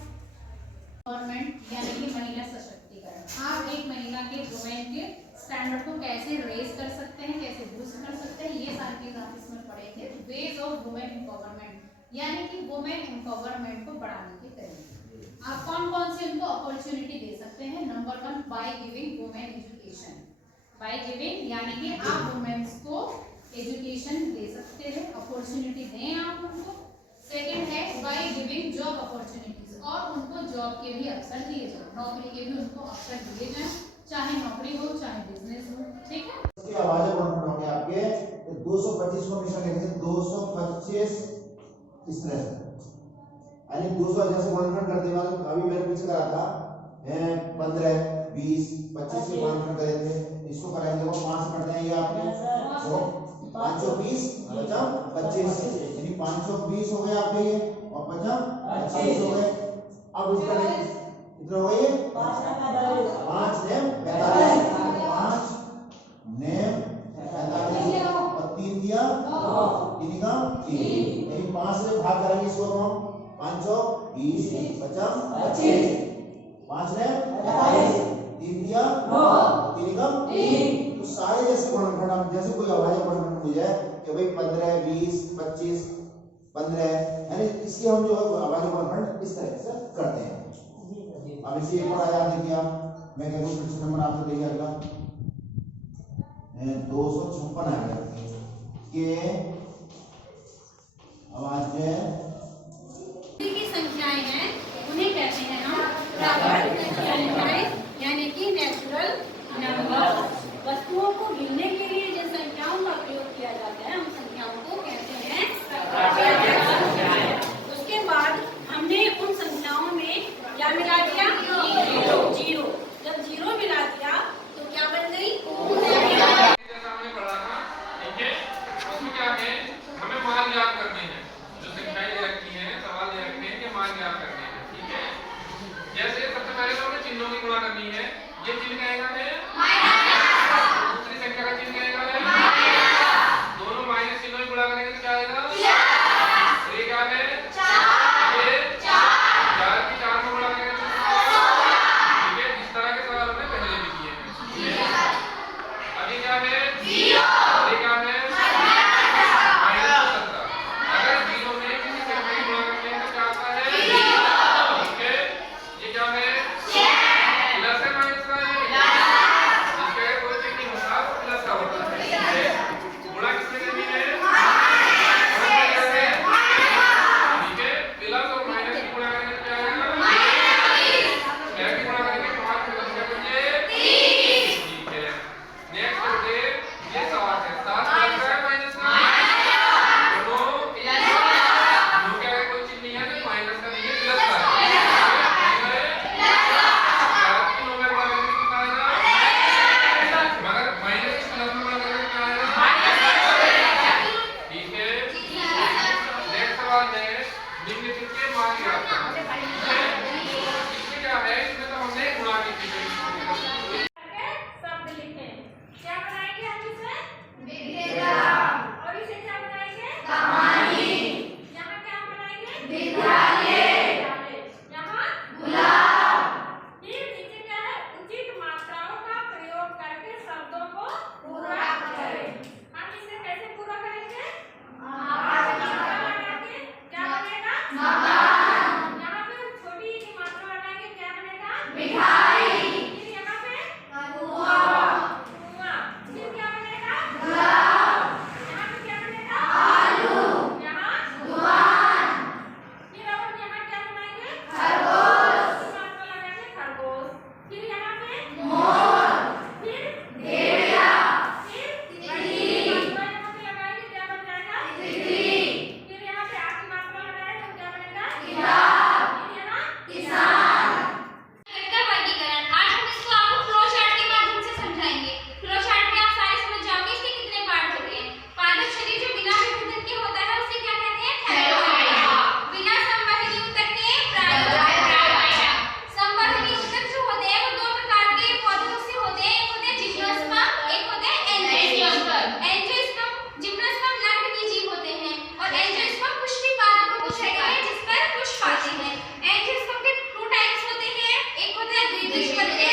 Government यानी कि महिला सशक्तिकरण, आप एक महिला के women के standard को कैसे रेज कर सकते हैं, कैसे बूस्ट कर सकते हैं, ये सारी चीज आप इसमें पढ़ेंगे। वेज ऑफ वुमेन एम्पावरमेंट, यानी कि वुमेन एम्पावरमेंट को बढ़ाने के तरीके। आप कौन कौन से उनको अपॉर्चुनिटी दे सकते हैं। Number 1, by giving women education. By giving यानी कि आप वुमेन्स को एजुकेशन दे सकते हैं, अपॉर्चुनिटी दें आप उनको। सेकेंड है बाय गिविंग जॉब अपॉर्चुनिटीज, और उनको जॉब के भी अवसर दिए जाए, नौकरी के भी उनको अवसर दिए जाए, चाहे नौकरी हो चाहे बिजनेस हो। ठीक है, इसकी आवाजें बनने होंगे आपके 225 को मिश्रण लिखेंगे, 225 इस तरह से, यानी 200 जैसे वर्णन करते हैं, अभी मैंने पीछे करा था 15 20 25 से वर्णन करे थे, इसको कराएंगे वो 5 पढ़ते हैं, ये आपने वो 520 बचा 25, यानी 520 हो गए आपके ये, और बचा 25 हो गए। अब उसका कितना हो गए, 5 नेम 45, 5 नेम 45 और 3 दिया 3 का 3, यानी 5 से भाग करेंगे इसको हम 520 बचा 25, 5 नेम 45, 3 दिया 3 का 3। तो सारे जैसे वर्णन हम जैसे कोई आवाज वर्णन हो जाए कि भाई 15 20 25 15, यानी इसके हम जो आवाज वर्णन इस तरह से करते हैं। अब इसे एक और याद किया, मैं कह दूं प्रश्न नंबर आपको देखिए अगला 256 आ गया कि आवाज की संख्याएं हैं उन्हें कहते हैं हम प्राकृतिक संख्याएं, यानी कि नेचुरल नंबर। वस्तुओं को गिनने के लिए जिन संख्याओं का प्रयोग किया जाता है उन संख्याओं को कहते हैं प्राकृतिक संख्याएं। उसके बाद हमने उन संख्याओं में क्या मिला चिन्हों की गुणा करनी है। ये चिन्ह कहेगा है दूसरी संख्या का चिन्ह कहेगा है दोनों माइनस चिन्हों की गुणा करेंगे तो क्या आएगा? ये क्या है? ये 4 की 4 में गुणा करेंगे तो ठीक है। इस तरह के सवाल हमने पहले भी किए हैं। अभी क्या है? ये क्या है? अगर 0 में किसी संख्या की गुणा करते हैं तो क्या आता है? ठीक है। ये क्या है? प्लस है माइनस का है? इसका कोई चीज नहीं होता, प्लस का होता है। गुणा किसमें करनी है? ठीक है। प्लस और माइनस की गुणा करेंगे तो क्या आएगा? क्या की गुणा करेंगे? 5 प्लस क्या करेंगे? 3। ठीक है। नेक्स्ट करते हैं ये 7 है। 7 प्लस का है माइनस का? दोनों क्या है? कोई चीज नहीं है तो माइनस का नहीं है, प्लस का है। मगर माइनस की प्लस में गुणा करेंगे क्या आएगा? ठीक है। नेक्स्ट सवाल है निम्नलिखित के मान ज्ञात करना। इसमें क्या है? इसमें तो हमने गुणा की थी। शब्द लिखें। क्या बनाएंगे हम इसे? और इसे क्या बनाएंगे? यहाँ क्या बनाएंगे? यहाँ फिर नीचे क्या है? उचित मात्राओं का प्रयोग करके शब्दों को पूरा करें। हम इसे कैसे पूरा करेंगे? क्या बनेगा? यहाँ पे छोटी सी मात्रा लगाएंगे, क्या बनेगा? मिठाई। फिर यहाँ पे कुआं। फिर क्या बनेगा? यहाँ पे क्या बनेगा? आलू। यहाँ दुकान। फिर अब हम यहाँ क्या बनाएंगे? खरगोश। मात्रा लगाएंगे खरगोश। फिर यहाँ पे मोर। फिर भेड़िया। फिर तितली। मात्रा यहाँ पे लगाएंगे, क्या बन जाएगा? तितली। फिर यहाँ पे आगे मात्रा लगाएंगे तो क्या बनेगा? किताब। फिर यहाँ किसान। का वर्गीकरण आज हम इसको आपको फ्लो चार्ट के माध्यम से समझाएंगे। फ्लो चार्ट में आप सारे समझ जाओगे इसके कितने पार्ट होते हैं। पादप शरीर जो बिना विभेदन के होता है उसे क्या कहते हैं? थैलेडोफाइटा। बिना संवहनी ऊतक के ब्रायोफाइटा। संवहनी ऊतक जो होते हैं वो 2 प्रकार के पौधों से होते हैं। एक होते हैं जिम्नोस्पर्म, एक होते हैं एंजियोस्पर्म। एंजियोस्पर्म जिम्नोस्पर्म नग्नबीजी होते हैं और एंजियोस्पर्म पुष्पी पादपों को कहते हैं जिस पर पुष्प आते हैं। एंजियोस्पर्म के 2 टाइप्स होते हैं, एक होता है द्विबीजपत्रीय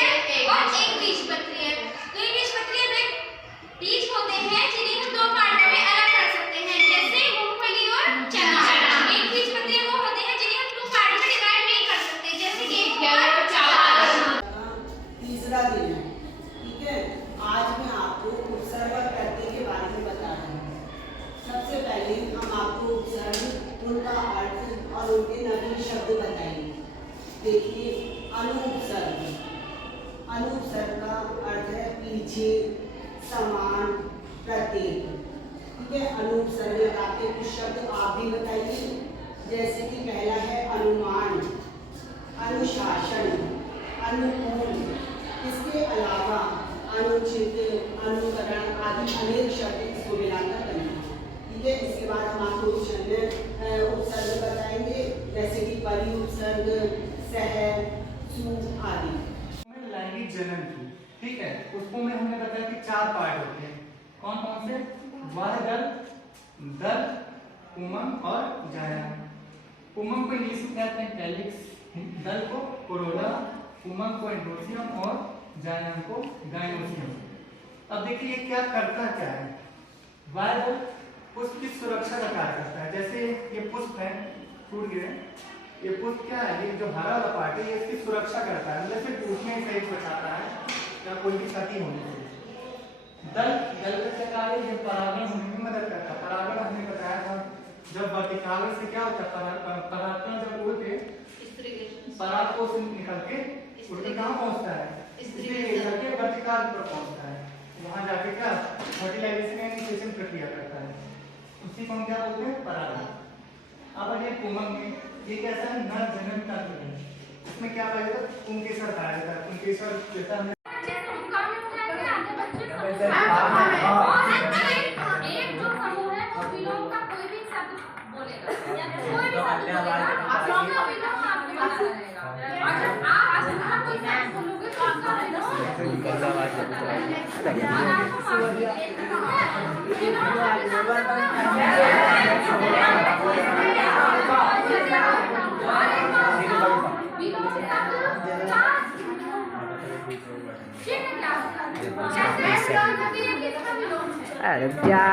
और एक बीजपत्रीय। द्विबीजपत्रीय में बीज होते हैं जिन्हें हम 2 पार्टों में अलग कर सकते हैं, जैसे मूंगफली और चना। एक बीजपत्रीय वो होते हैं जिन्हें हम 2 पार्ट में डिवाइड नहीं कर सकते, जैसे गेहूं और चावल। तीसरा दिन है। ठीक है। आज मैं आपको उपसर्ग और प्रत्यय के बारे में बता रहा हूँ। सबसे पहले हम आपको उपसर्ग, उनका अर्थ और उनके नवीन शब्द बताएंगे। देखिए, अनुपसर्ग। अनुपसर्ग का अर्थ है पीछे, समान, प्रत्येक। ठीक है। अनुपसर्ग लगा के कुछ शब्द आप भी बताइए। जैसे कि पहला है अनुमान, अनुशासन, अनुकूल। इसके अलावा अनुचित, अनुकरण आदि अनेक शब्द इसको मिलाकर बने हैं। ठीक है। इसके बाद हम आपको उपसर्ग बताएंगे, जैसे कि परि उपसर्ग, सह, सु आदि। लैंगिक जनन की, ठीक है, उसको में हमने बताया कि 4 पार्ट होते हैं। कौन कौन से? वह दल, दल, पुमंग और जायन। पुमंग को इंग्लिश में कहते हैं कैलिक्स, दल को कोरोला, पुमंग को एंड्रोसियम और जायन को गाइनोसियम। अब देखिए ये क्या करता क्या है? वह दल पुष्प की सुरक्षा का कार्य करता है। जैसे ये पुष्प है, टूट गए, ये पुष्प क्या है? ये जो हरा वाला पार्ट है ये इसकी सुरक्षा करता है, मतलब फिर टूटने से बचाता है या कोई भी क्षति होने से। दल, दल का क्या कार्य? ये परागण होने में मदद करता है। परागण हमने बताया था जब वर्टिकल से क्या होता है, परागण जब उड़ते पराग को निकल के उड़ के कहाँ पहुँचता है? करके वर्टिकल पर पहुँचता है, वहाँ जाके क्या फर्टिलाइजेशन या निषेचन प्रक्रिया करता है। उसी को हम क्या बोलते हैं? परागण। अब ये पुमंग में ये कैसा है? नर जनन तंत्र है। इसमें क्या पाया जाता है? पुंकेसर पाया जाता है। पुंकेसर जैसा हमने एक जो समूह है वो विलोम का कोई भी शब्द बोलेगा या कोई भी शब्द बोलेगा, आप लोग का विलोम आपको बताना रहेगा। और जब आप कोई शब्द अरे क्या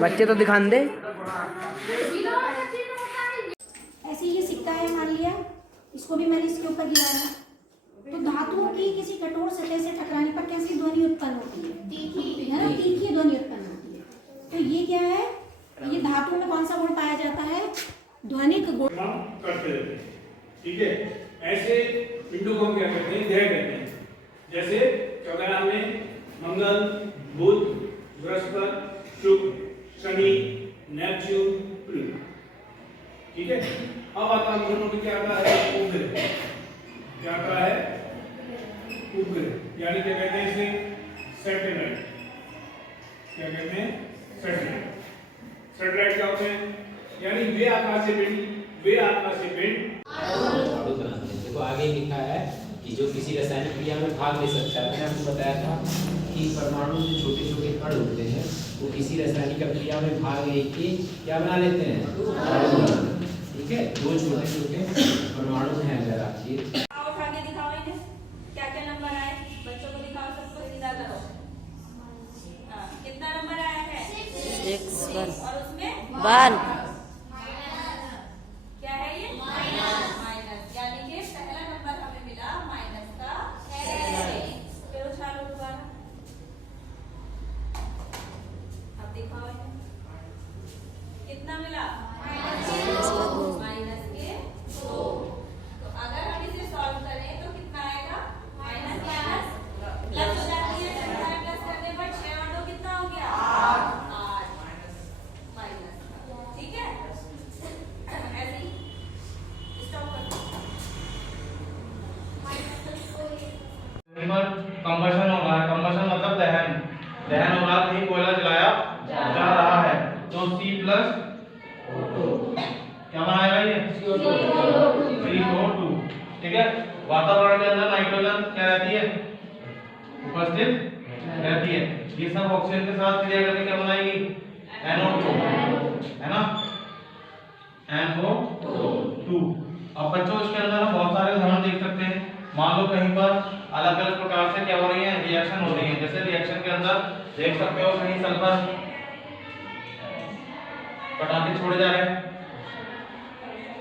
बच्चे तो दिखा दे। ऐसे ये सिक्का है, मान लिया इसको भी मैंने इसके ऊपर गिराया, तो धातुओं की किसी कठोर सतह से टकराने पर कैसी ध्वनि उत्पन्न होती है? तीखी, है ना, तीखी ध्वनि उत्पन्न होती है। तो ये क्या है, ये धातुओं में कौन सा गुण पाया जाता है? ध्वनिक गुण करते रहते हैं। ठीक है, ऐसे पिंडों को हम क्या कहते हैं? ग्रह कहते हैं। जैसे चौदह में मंगल, बुध, बृहस्पति, शुक्र, शनि, नेपच्यून, प्लूटो। ठीक है, अब आता है दोनों में क्या आता है? उपग्रह। क्या आता है? उपग्रह, यानी क्या कहते हैं इसे? सैटेलाइट। क्या कहते हैं? सैटेलाइट। सैटेलाइट क्या होते हैं? यानी वे आकाशीय पिंड देखो आगे लिखा है कि जो किसी रासायनिक क्रिया में भाग ले सकता है। मैंने आपको बताया था कि परमाणु जो छोटे छोटे कण होते हैं वो किसी रासायनिक क्रिया में भाग लेके क्या बना लेते हैं? ठीक है, दो छोटे छोटे परमाणु हैं। अगर आप ये उठा के दिखाओ इन्हें, क्या क्या नंबर आए बच्चों को दिखाओ, सबको सीधा करो। कितना नंबर आया है? 6 और उसमें 1 क्या है ये? माइनस, यानी कि पहला नंबर हमें मिला माइनस का 6। फिर उछालो दोबारा, अब दिखाओ इन्हें कितना मिला? माइनस के 2। तो अगर हम इसे सॉल्व करें तो कितना आएगा? माइनस माइनस प्लस हो जाती है, प्लस करने पर 6 और 2 कितना हो गया? 8 माइनस। ठीक है, ऐसे ही स्टॉप कर दो। कंबशन हो रहा है। कंबशन मतलब दहन। दहन हो रहा है, कहीं कोयला जलाया जा रहा है। तो C प्लस क्या बनाएगा ये? CO2। ठीक है, वातावरण के अंदर नाइट्रोजन क्या रहती है? उपस्थित रहती है। ये सब ऑक्सीजन के साथ क्रिया करके क्या बनाएगी? NO2, है ना? NO2। अब बच्चों इसके अंदर हम बहुत सारे उदाहरण देख सकते हैं। मान लो कहीं पर अलग अलग प्रकार से क्या हो रही है? रिएक्शन हो रही है। जैसे रिएक्शन के अंदर देख सकते हो कहीं सल्फर पटाखे छोड़े जा रहे हैं,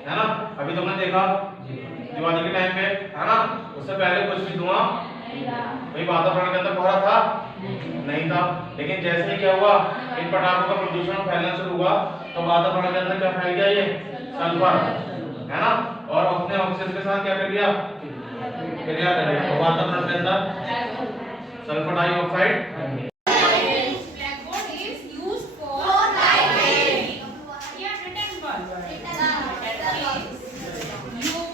है ना? अभी तुमने देखा दिवाली के टाइम पे, है ना? उससे पहले कुछ भी धुआं भाई वातावरण के अंदर कोहरा था नहीं था, लेकिन जैसे ही क्या हुआ, इन पटाखों का प्रदूषण फैलना शुरू हुआ तो वातावरण के अंदर क्या फैल गया? ये सल्फर, है ना? और उसने ऑक्सीजन के साथ क्या कर दिया? क्रिया कर दिया, तो वातावरण के अंदर sulphur dioxide. Blackboard is used for writing. Here written word. Used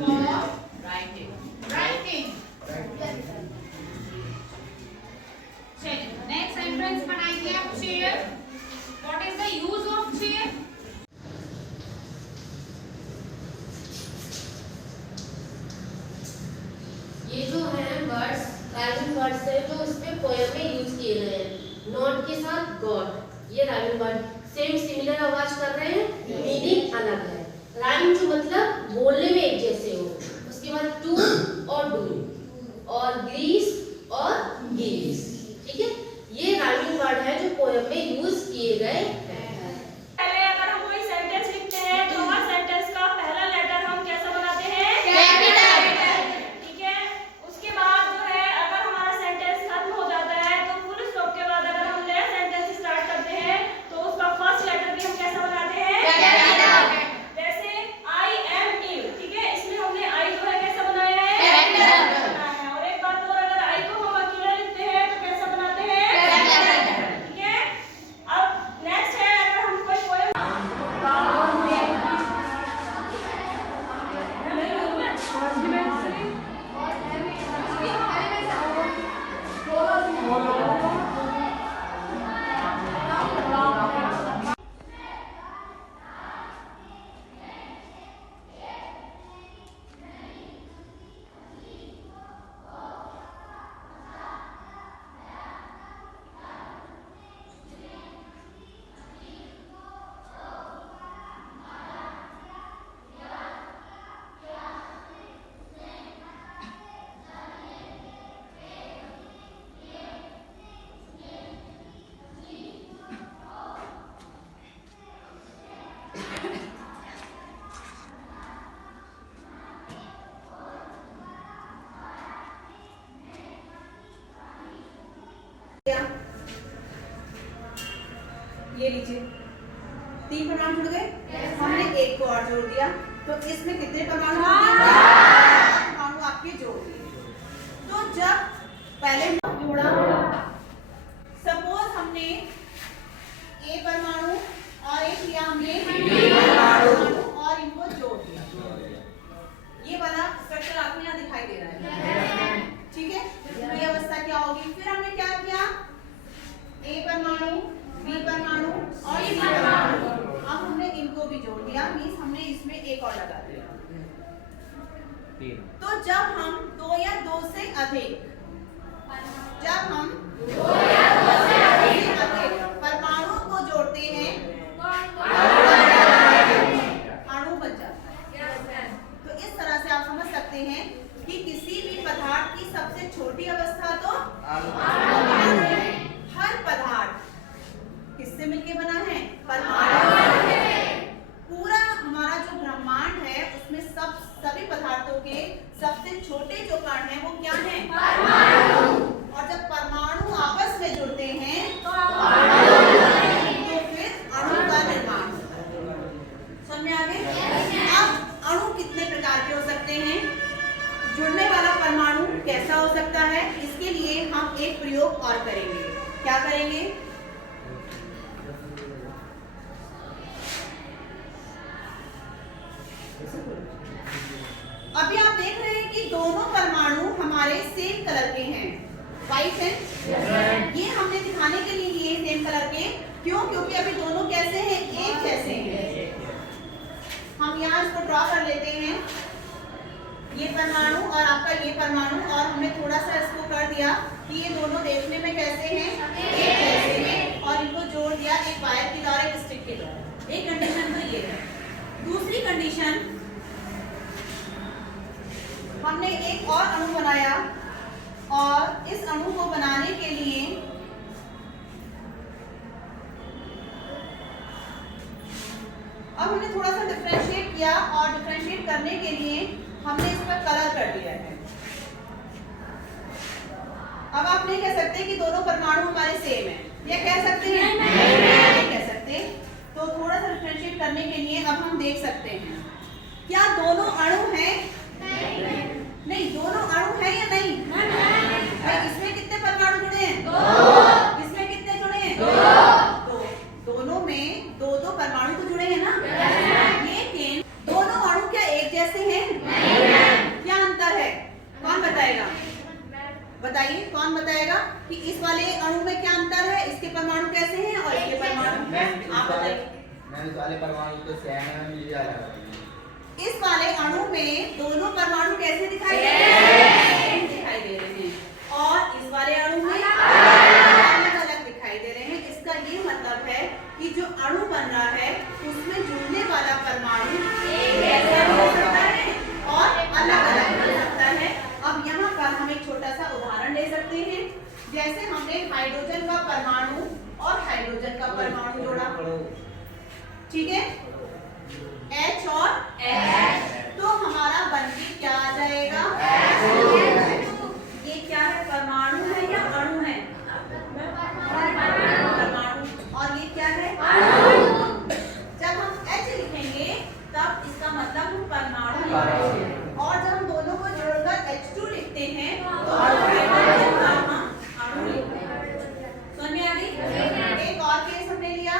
for writing. चलिए नेक्स्ट सेंटेंस बनाएंगे आप chair. What is the use of chair? ये जो है वर्ड्स राइमिंग वर्ड्स है जो इसमें पोएम में यूज किए गए हैं। नॉट के साथ गॉड, ये राइमिंग वर्ड सेम सिमिलर आवाज कर रहे हैं, मीनिंग अलग है। राइम जो मतलब बोलने में एक जैसे हो। उसके बाद टू और डू और ग्रीस और गिरीस। ठीक है, ये राइमिंग वर्ड है जो पोएम में यूज किए गए हैं। पहले अगर हम कोई सेंटेंस लिखते हैं तो हर सेंटेंस का पहला लेटर हम कैसा बनाते हैं? कैपिटल। ठीक है, उसके बाद जो है अगर हमारा सेंटेंस खत्म हो जाता है तो फुल स्टॉप के बाद अगर हम नया सेंटेंस स्टार्ट करते हैं तो उसका फर्स्ट लेटर भी हम कैसा बनाते हैं? कैपिटल। ये लीजिए 3 परमाणु जुड़ गए। हमने एक को और जोड़ दिया, तो इसमें कितने परमाणु? परमाणु आपके जोड़ दिए। तो जब पहले जोड़ा, सपोज हमने ए परमाणु और एक लिया हमने परमाणु और इनको जोड़ दिया, ये वाला स्ट्रक्चर आपको यहाँ दिखाई दे रहा है, ठीक है। तो ये अवस्था क्या होगी? फिर हमने क्या किया, ए परमाणु, बी परमाणु और सी परमाणु, अब हमने इनको भी जोड़ दिया, मींस हमने इसमें एक और लगा दिया। तो जब हम 2 या 2 से अधिक, जब हम 2 या 2 से अधिक परमाणु को जोड़ते हैं, अणु बन जाता है। तो इस तरह से आप समझ सकते हैं कि किसी भी पदार्थ की सबसे छोटी अवस्था तो अणु है। हर पदार्थ किससे मिलके बना है? परमाणु से। पूरा हमारा जो ब्रह्मांड है उसमें सभी पदार्थों के सबसे छोटे जो कण हैं वो क्या हैं? परमाणु। और जब परमाणु आपस में जुड़ते हैं तो फिर अणु का निर्माण होता है। समझ में आ गए? अब अणु कितने प्रकार के हो सकते हैं? जुड़ने वाला परमाणु कैसा हो सकता है? इसके लिए हम एक प्रयोग और करेंगे। क्या करेंगे? अभी आप देख रहे हैं कि दोनों परमाणु हमारे सेम कलर के हैं, व्हाइट है। ये हमने दिखाने के लिए लिए सेम कलर के, क्यों? क्योंकि अभी दोनों कैसे हैं? एक जैसे हैं। हम यहाँ इसको ड्रॉ कर लेते हैं, ये परमाणु और आपका ये परमाणु, और हमने थोड़ा सा इसको कर दिया कि ये दोनों देखने में कैसे हैं? एक जैसे हैं, और इनको जोड़ दिया एक वायर के द्वारा, एक स्टिक के द्वारा। एक कंडीशन तो ये है। दूसरी कंडीशन, हमने एक और अणु बनाया और इस अणु को बनाने के लिए अब हमने थोड़ा सा डिफरेंशिएट किया, और डिफरेंशिएट करने के लिए हमने इस पर कलर कर दिया है। अब आप नहीं कह सकते कि दोनों परमाणु हमारे सेम है, या कह सकते हैं? नहीं कह सकते। तो थोड़ा सा डिफरेंशिएट करने के लिए अब हम देख सकते हैं, क्या दोनों अणु हैं? नहीं, दोनों अणु हैं या नहीं? इसमें कितने परमाणु जुड़े हैं? 2। इसमें कितने जुड़े हैं? 2। दोनों में 2-2 परमाणु तो जुड़े हैं ना? लेकिन दोनों अणु क्या एक जैसे हैं? क्या अंतर है? कौन बताएगा? बताइए, कौन बताएगा कि इस वाले अणु में क्या अंतर है? इसके परमाणु कैसे हैं और इसके परमाणु? आप बताइए। इस वाले परमाणु तो सेम है, मिल जाएगा। इस वाले अणु में दोनों परमाणु कैसे दिखाई दे रहे हैं? दिखाई दे रहे हैं। और इस वाले अणु में अलग अलग दिखाई दे रहे हैं। इसका ये मतलब है कि जो अणु बन रहा है उसमें जुड़ने वाला परमाणु कैसा हो सकता है और अलग अलग हो सकता है। अब यहाँ पर हम एक छोटा सा उदाहरण ले सकते हैं। जैसे हमने हाइड्रोजन का परमाणु और हाइड्रोजन का परमाणु जोड़ा, ठीक है, H और H, तो हमारा बनके क्या आ जाएगा? ये क्या है? परमाणु है या अणु है? परमाणु। और ये क्या है? जब हम H लिखेंगे तब इसका मतलब हम परमाणु लिख रहे हैं, और जब हम दोनों को जोड़कर H2 लिखते हैं तो हाइड्रोजन का हम अणु लिखते हैं। समझ में आ गई? एक और केस हमने लिया।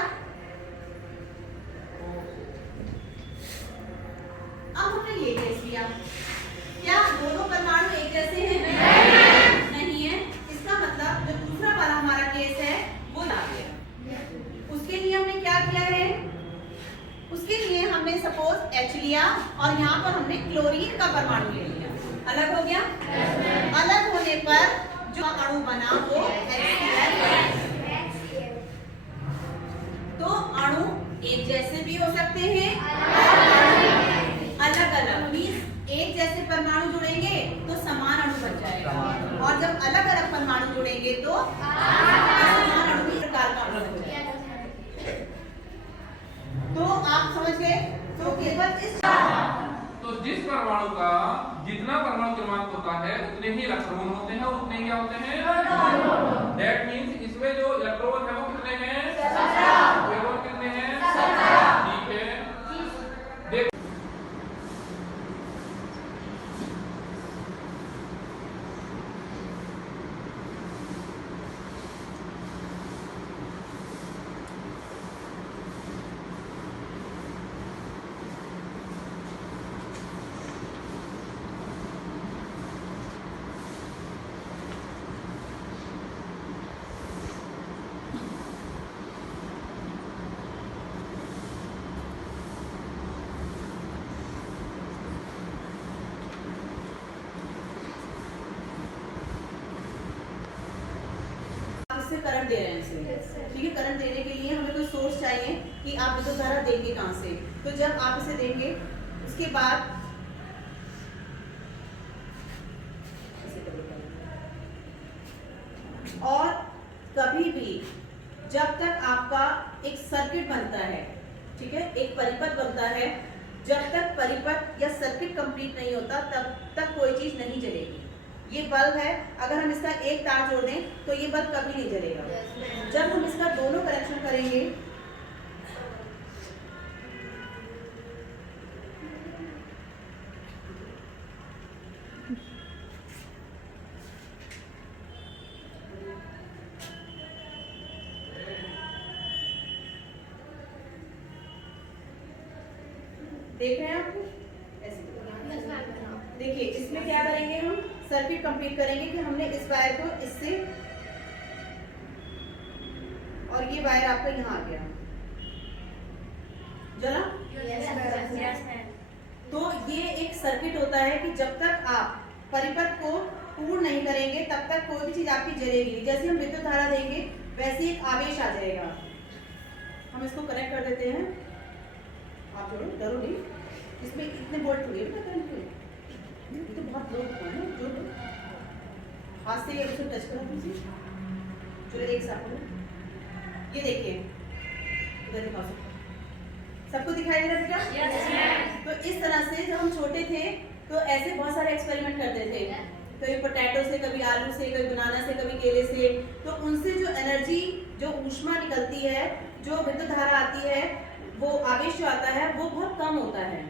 अब हमने ये केस लिया, क्या दोनों परमाणु एक जैसे हैं? नहीं है। इसका मतलब जो दूसरा वाला हमारा केस है वो आ गया। उसके लिए हमने क्या किया है? उसके लिए हमने सपोज H लिया और यहाँ पर हमने क्लोरीन का परमाणु ले लिया। अलग हो गया? अलग होने पर जो अणु बना वो HCl। तो अणु एक जैसे भी हो सकते हैं, अलग अलग। मींस एक जैसे परमाणु जुड़ेंगे तो समान अणु बन जाएगा, और जब अलग अलग परमाणु जुड़ेंगे तो समान अणु इस प्रकार का अणु हो जाएगा। तो आप समझ गए? तो केवल इस तो जिस परमाणु का जितना परमाणु क्रमांक होता है उतने ही इलेक्ट्रॉन होते हैं, उतने क्या होते हैं? दैट मींस इसमें जो इलेक्ट्रॉन है वो कितने हैं? 17। प्रोटॉन कितने हैं? 17। ठीक है, देखो इससे करंट दे रहे हैं इसे, ठीक है। करंट देने के लिए हमें कोई सोर्स चाहिए कि आप विद्युत धारा देंगे कहाँ से। तो जब आप इसे देंगे उसके बाद और कभी भी जब तक आपका एक सर्किट बनता है, ठीक है, एक परिपथ बनता है, जब तक परिपथ या सर्किट कंप्लीट नहीं होता तब तक कोई चीज नहीं जलेगी। ये बल्ब है, अगर हम इसका एक तार जोड़ दें तो ये बल्ब कभी नहीं जलेगा। जब हम इसका दोनों कनेक्शन करेंगे देख रहे हैं आप, ऐसे देखिए इसमें क्या करेंगे, हम सर्किट कंप्लीट करेंगे कि हमने इस वायर को इससे और ये वायर आपका यहाँ आ गया जरा। तो ये एक सर्किट होता है कि जब तक आप परिपथ को पूर्ण नहीं करेंगे तब तक कोई भी चीज आपकी जलेगी। जैसे हम विद्युत धारा देंगे वैसे एक आवेश आ जाएगा। हम इसको कनेक्ट कर देते हैं, आप छोड़ो, डरो नहीं, इसमें इतने वोल्ट हुए ना करंट के, ये तो बहुत लोग है ना, जो हाथ से इसको टच करो तुमसे, चलो एक साथ ये देखिए, इधर दिखाओ सबको दिखाई दे रहा है बेटा? तो इस तरह से जब हम छोटे थे तो ऐसे बहुत सारे एक्सपेरिमेंट करते थे, कभी पोटैटो से, कभी आलू से, कभी बनाना से, कभी केले से। तो उनसे जो एनर्जी, जो ऊष्मा निकलती है, जो विद्युत धारा आती है, वो आवेश जो आता है वो बहुत कम होता है।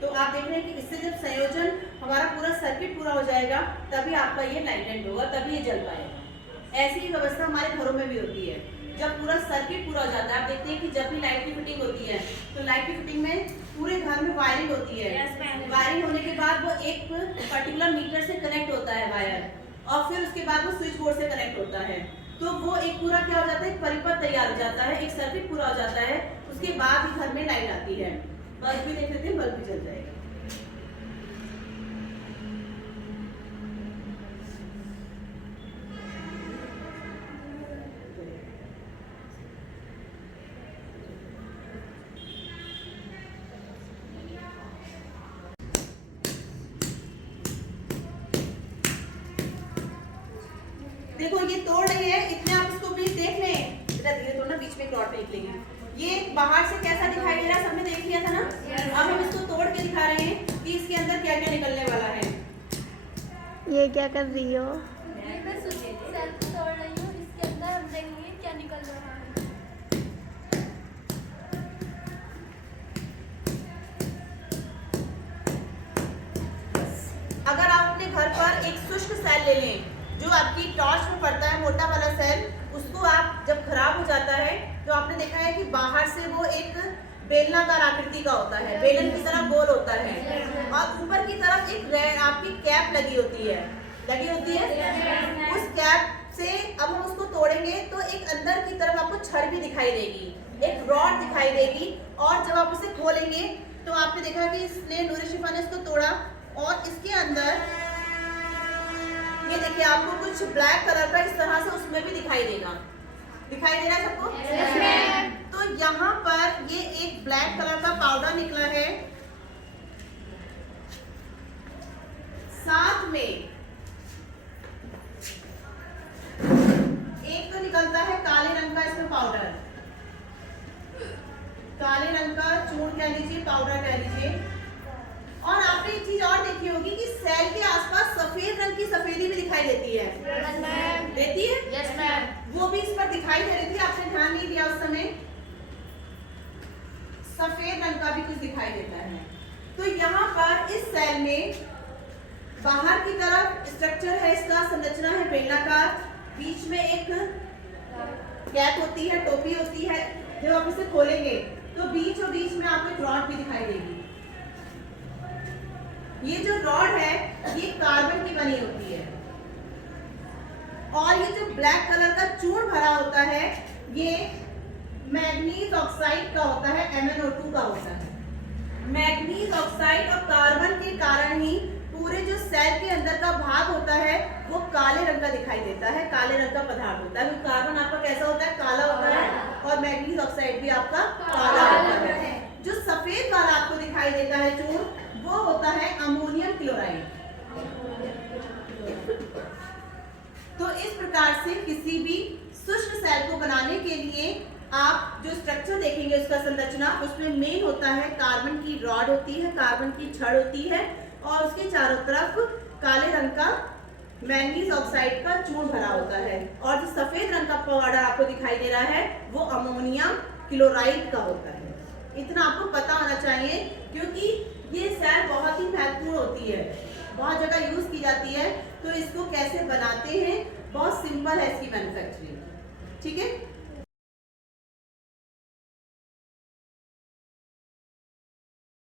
तो आप देख रहे हैं कि इससे जब संयोजन हमारा पूरा सर्किट पूरा हो जाएगा तभी आपका ये लाइटेंट होगा, तभी ये जल पाएगा। ऐसी ही व्यवस्था हमारे घरों में भी होती है। जब पूरा सर्किट पूरा हो जाता है, आप देखते हैं कि जब भी लाइट की फिटिंग होती है तो लाइट की फिटिंग में पूरे घर में वायरिंग होती है। वायरिंग होने के बाद वो एक पर्टिकुलर मीटर से कनेक्ट होता है वायर, और फिर उसके बाद वो स्विच बोर्ड से कनेक्ट होता है। तो वो एक पूरा क्या हो जाता है, एक परिपथ तैयार हो जाता है, एक सर्किट पूरा हो जाता है। उसके बाद ही घर में लाइट आती है। बल्ब भी देख लेते हैं, बल्ब भी जल जाएगा। देखो ये तोड़ रही है, इतने आप इसको भी देख लें बेटा, धीरे थोड़ा ना, बीच में क्रॉट निकलेगी। ये बाहर से कैसा दिखाई दे रहा है, सबने देख लिया था ना। अब हम इसको तोड़ के दिखा रहे हैं कि इसके अंदर क्या क्या निकलने वाला है। ये क्या कर रही हो? मैं सेल्फ तोड़ रही हूँ, इसके अंदर हम देखेंगे क्या निकल रहा है। अगर आप अपने घर पर एक शुष्क सेल ले लें, जो आपकी टॉर्च में पड़ता है, मोटा वाला सेल, उसको आप जब खराब हो जाता है तो आपने देखा है कि बाहर से वो एक बेलनाकार आकृति का होता है, बेलन की तरह गोल होता है, और ऊपर की तरफ एक आपकी कैप लगी होती है। उस कैप से अब हम उसको तोड़ेंगे तो एक अंदर की तरफ आपको छड़ भी दिखाई देगी, एक रॉड दिखाई देगी, और जब आप उसे खोलेंगे तो आपने देखा कि इसने नूर शिफा ने इसको तोड़ा, और इसके अंदर ये देखिए आपको कुछ ब्लैक कलर का इस तरह से उसमें भी दिखाई देगा। दिखाई दे रहा है सबको? तो यहाँ पर ये एक ब्लैक कलर का पाउडर निकला है, साथ में एक तो निकलता है काले रंग का इसमें पाउडर, काले रंग का चूर्ण कह लीजिए, पाउडर कह लीजिए। और आपने एक चीज और देखी होगी कि सेल के आसपास सफेद रंग की सफेदी भी दिखाई देती है। देती है? Yes ma'am. वो भी इस पर दिखाई दे रही थी, आपने ध्यान नहीं दिया उस समय। सफेद रंग का भी कुछ दिखाई देता है। तो यहाँ पर इस सेल में बाहर की तरफ स्ट्रक्चर है, इसका संरचना है बेलनाकार, बीच में एक कैप होती है, टोपी होती है। जब आप इसे खोलेंगे तो बीच और बीच में आपको एक रॉड भी दिखाई देगी। ये जो रॉड है ये कार्बन की बनी होती है, और ये जो ब्लैक कलर का चूर्ण भरा होता है ये मैग्नीज ऑक्साइड का होता है, MnO2 का होता है। मैग्नीज ऑक्साइड और कार्बन के कारण ही पूरे जो सेल के अंदर का भाग होता है वो काले रंग का दिखाई देता है, काले रंग का पदार्थ होता है। कार्बन आपका कैसा होता है? काला होता है, और मैग्नीज ऑक्साइड भी आपका काला होता है। जो सफेद वाला आपको दिखाई देता है चूर्ण, वो होता है अमोनियम क्लोराइड। तो इस प्रकार से किसी भी शुष्क सेल को बनाने के लिए आप जो स्ट्रक्चर देखेंगे उसका संरचना, उसमें मेन होता है कार्बन की रॉड होती है, कार्बन की छड़ होती है, और उसके चारों तरफ काले रंग का मैंगनीज ऑक्साइड का चूर्ण भरा होता है, और जो सफेद रंग का पाउडर आपको दिखाई दे रहा है वो अमोनियम क्लोराइड का होता है। इतना आपको पता होना चाहिए, क्योंकि ये सेल बहुत ही महत्वपूर्ण होती है, बहुत जगह यूज की जाती है। तो इसको कैसे बनाते हैं, बहुत सिंपल है इसकी मैन्युफैक्चरिंग। ठीक है।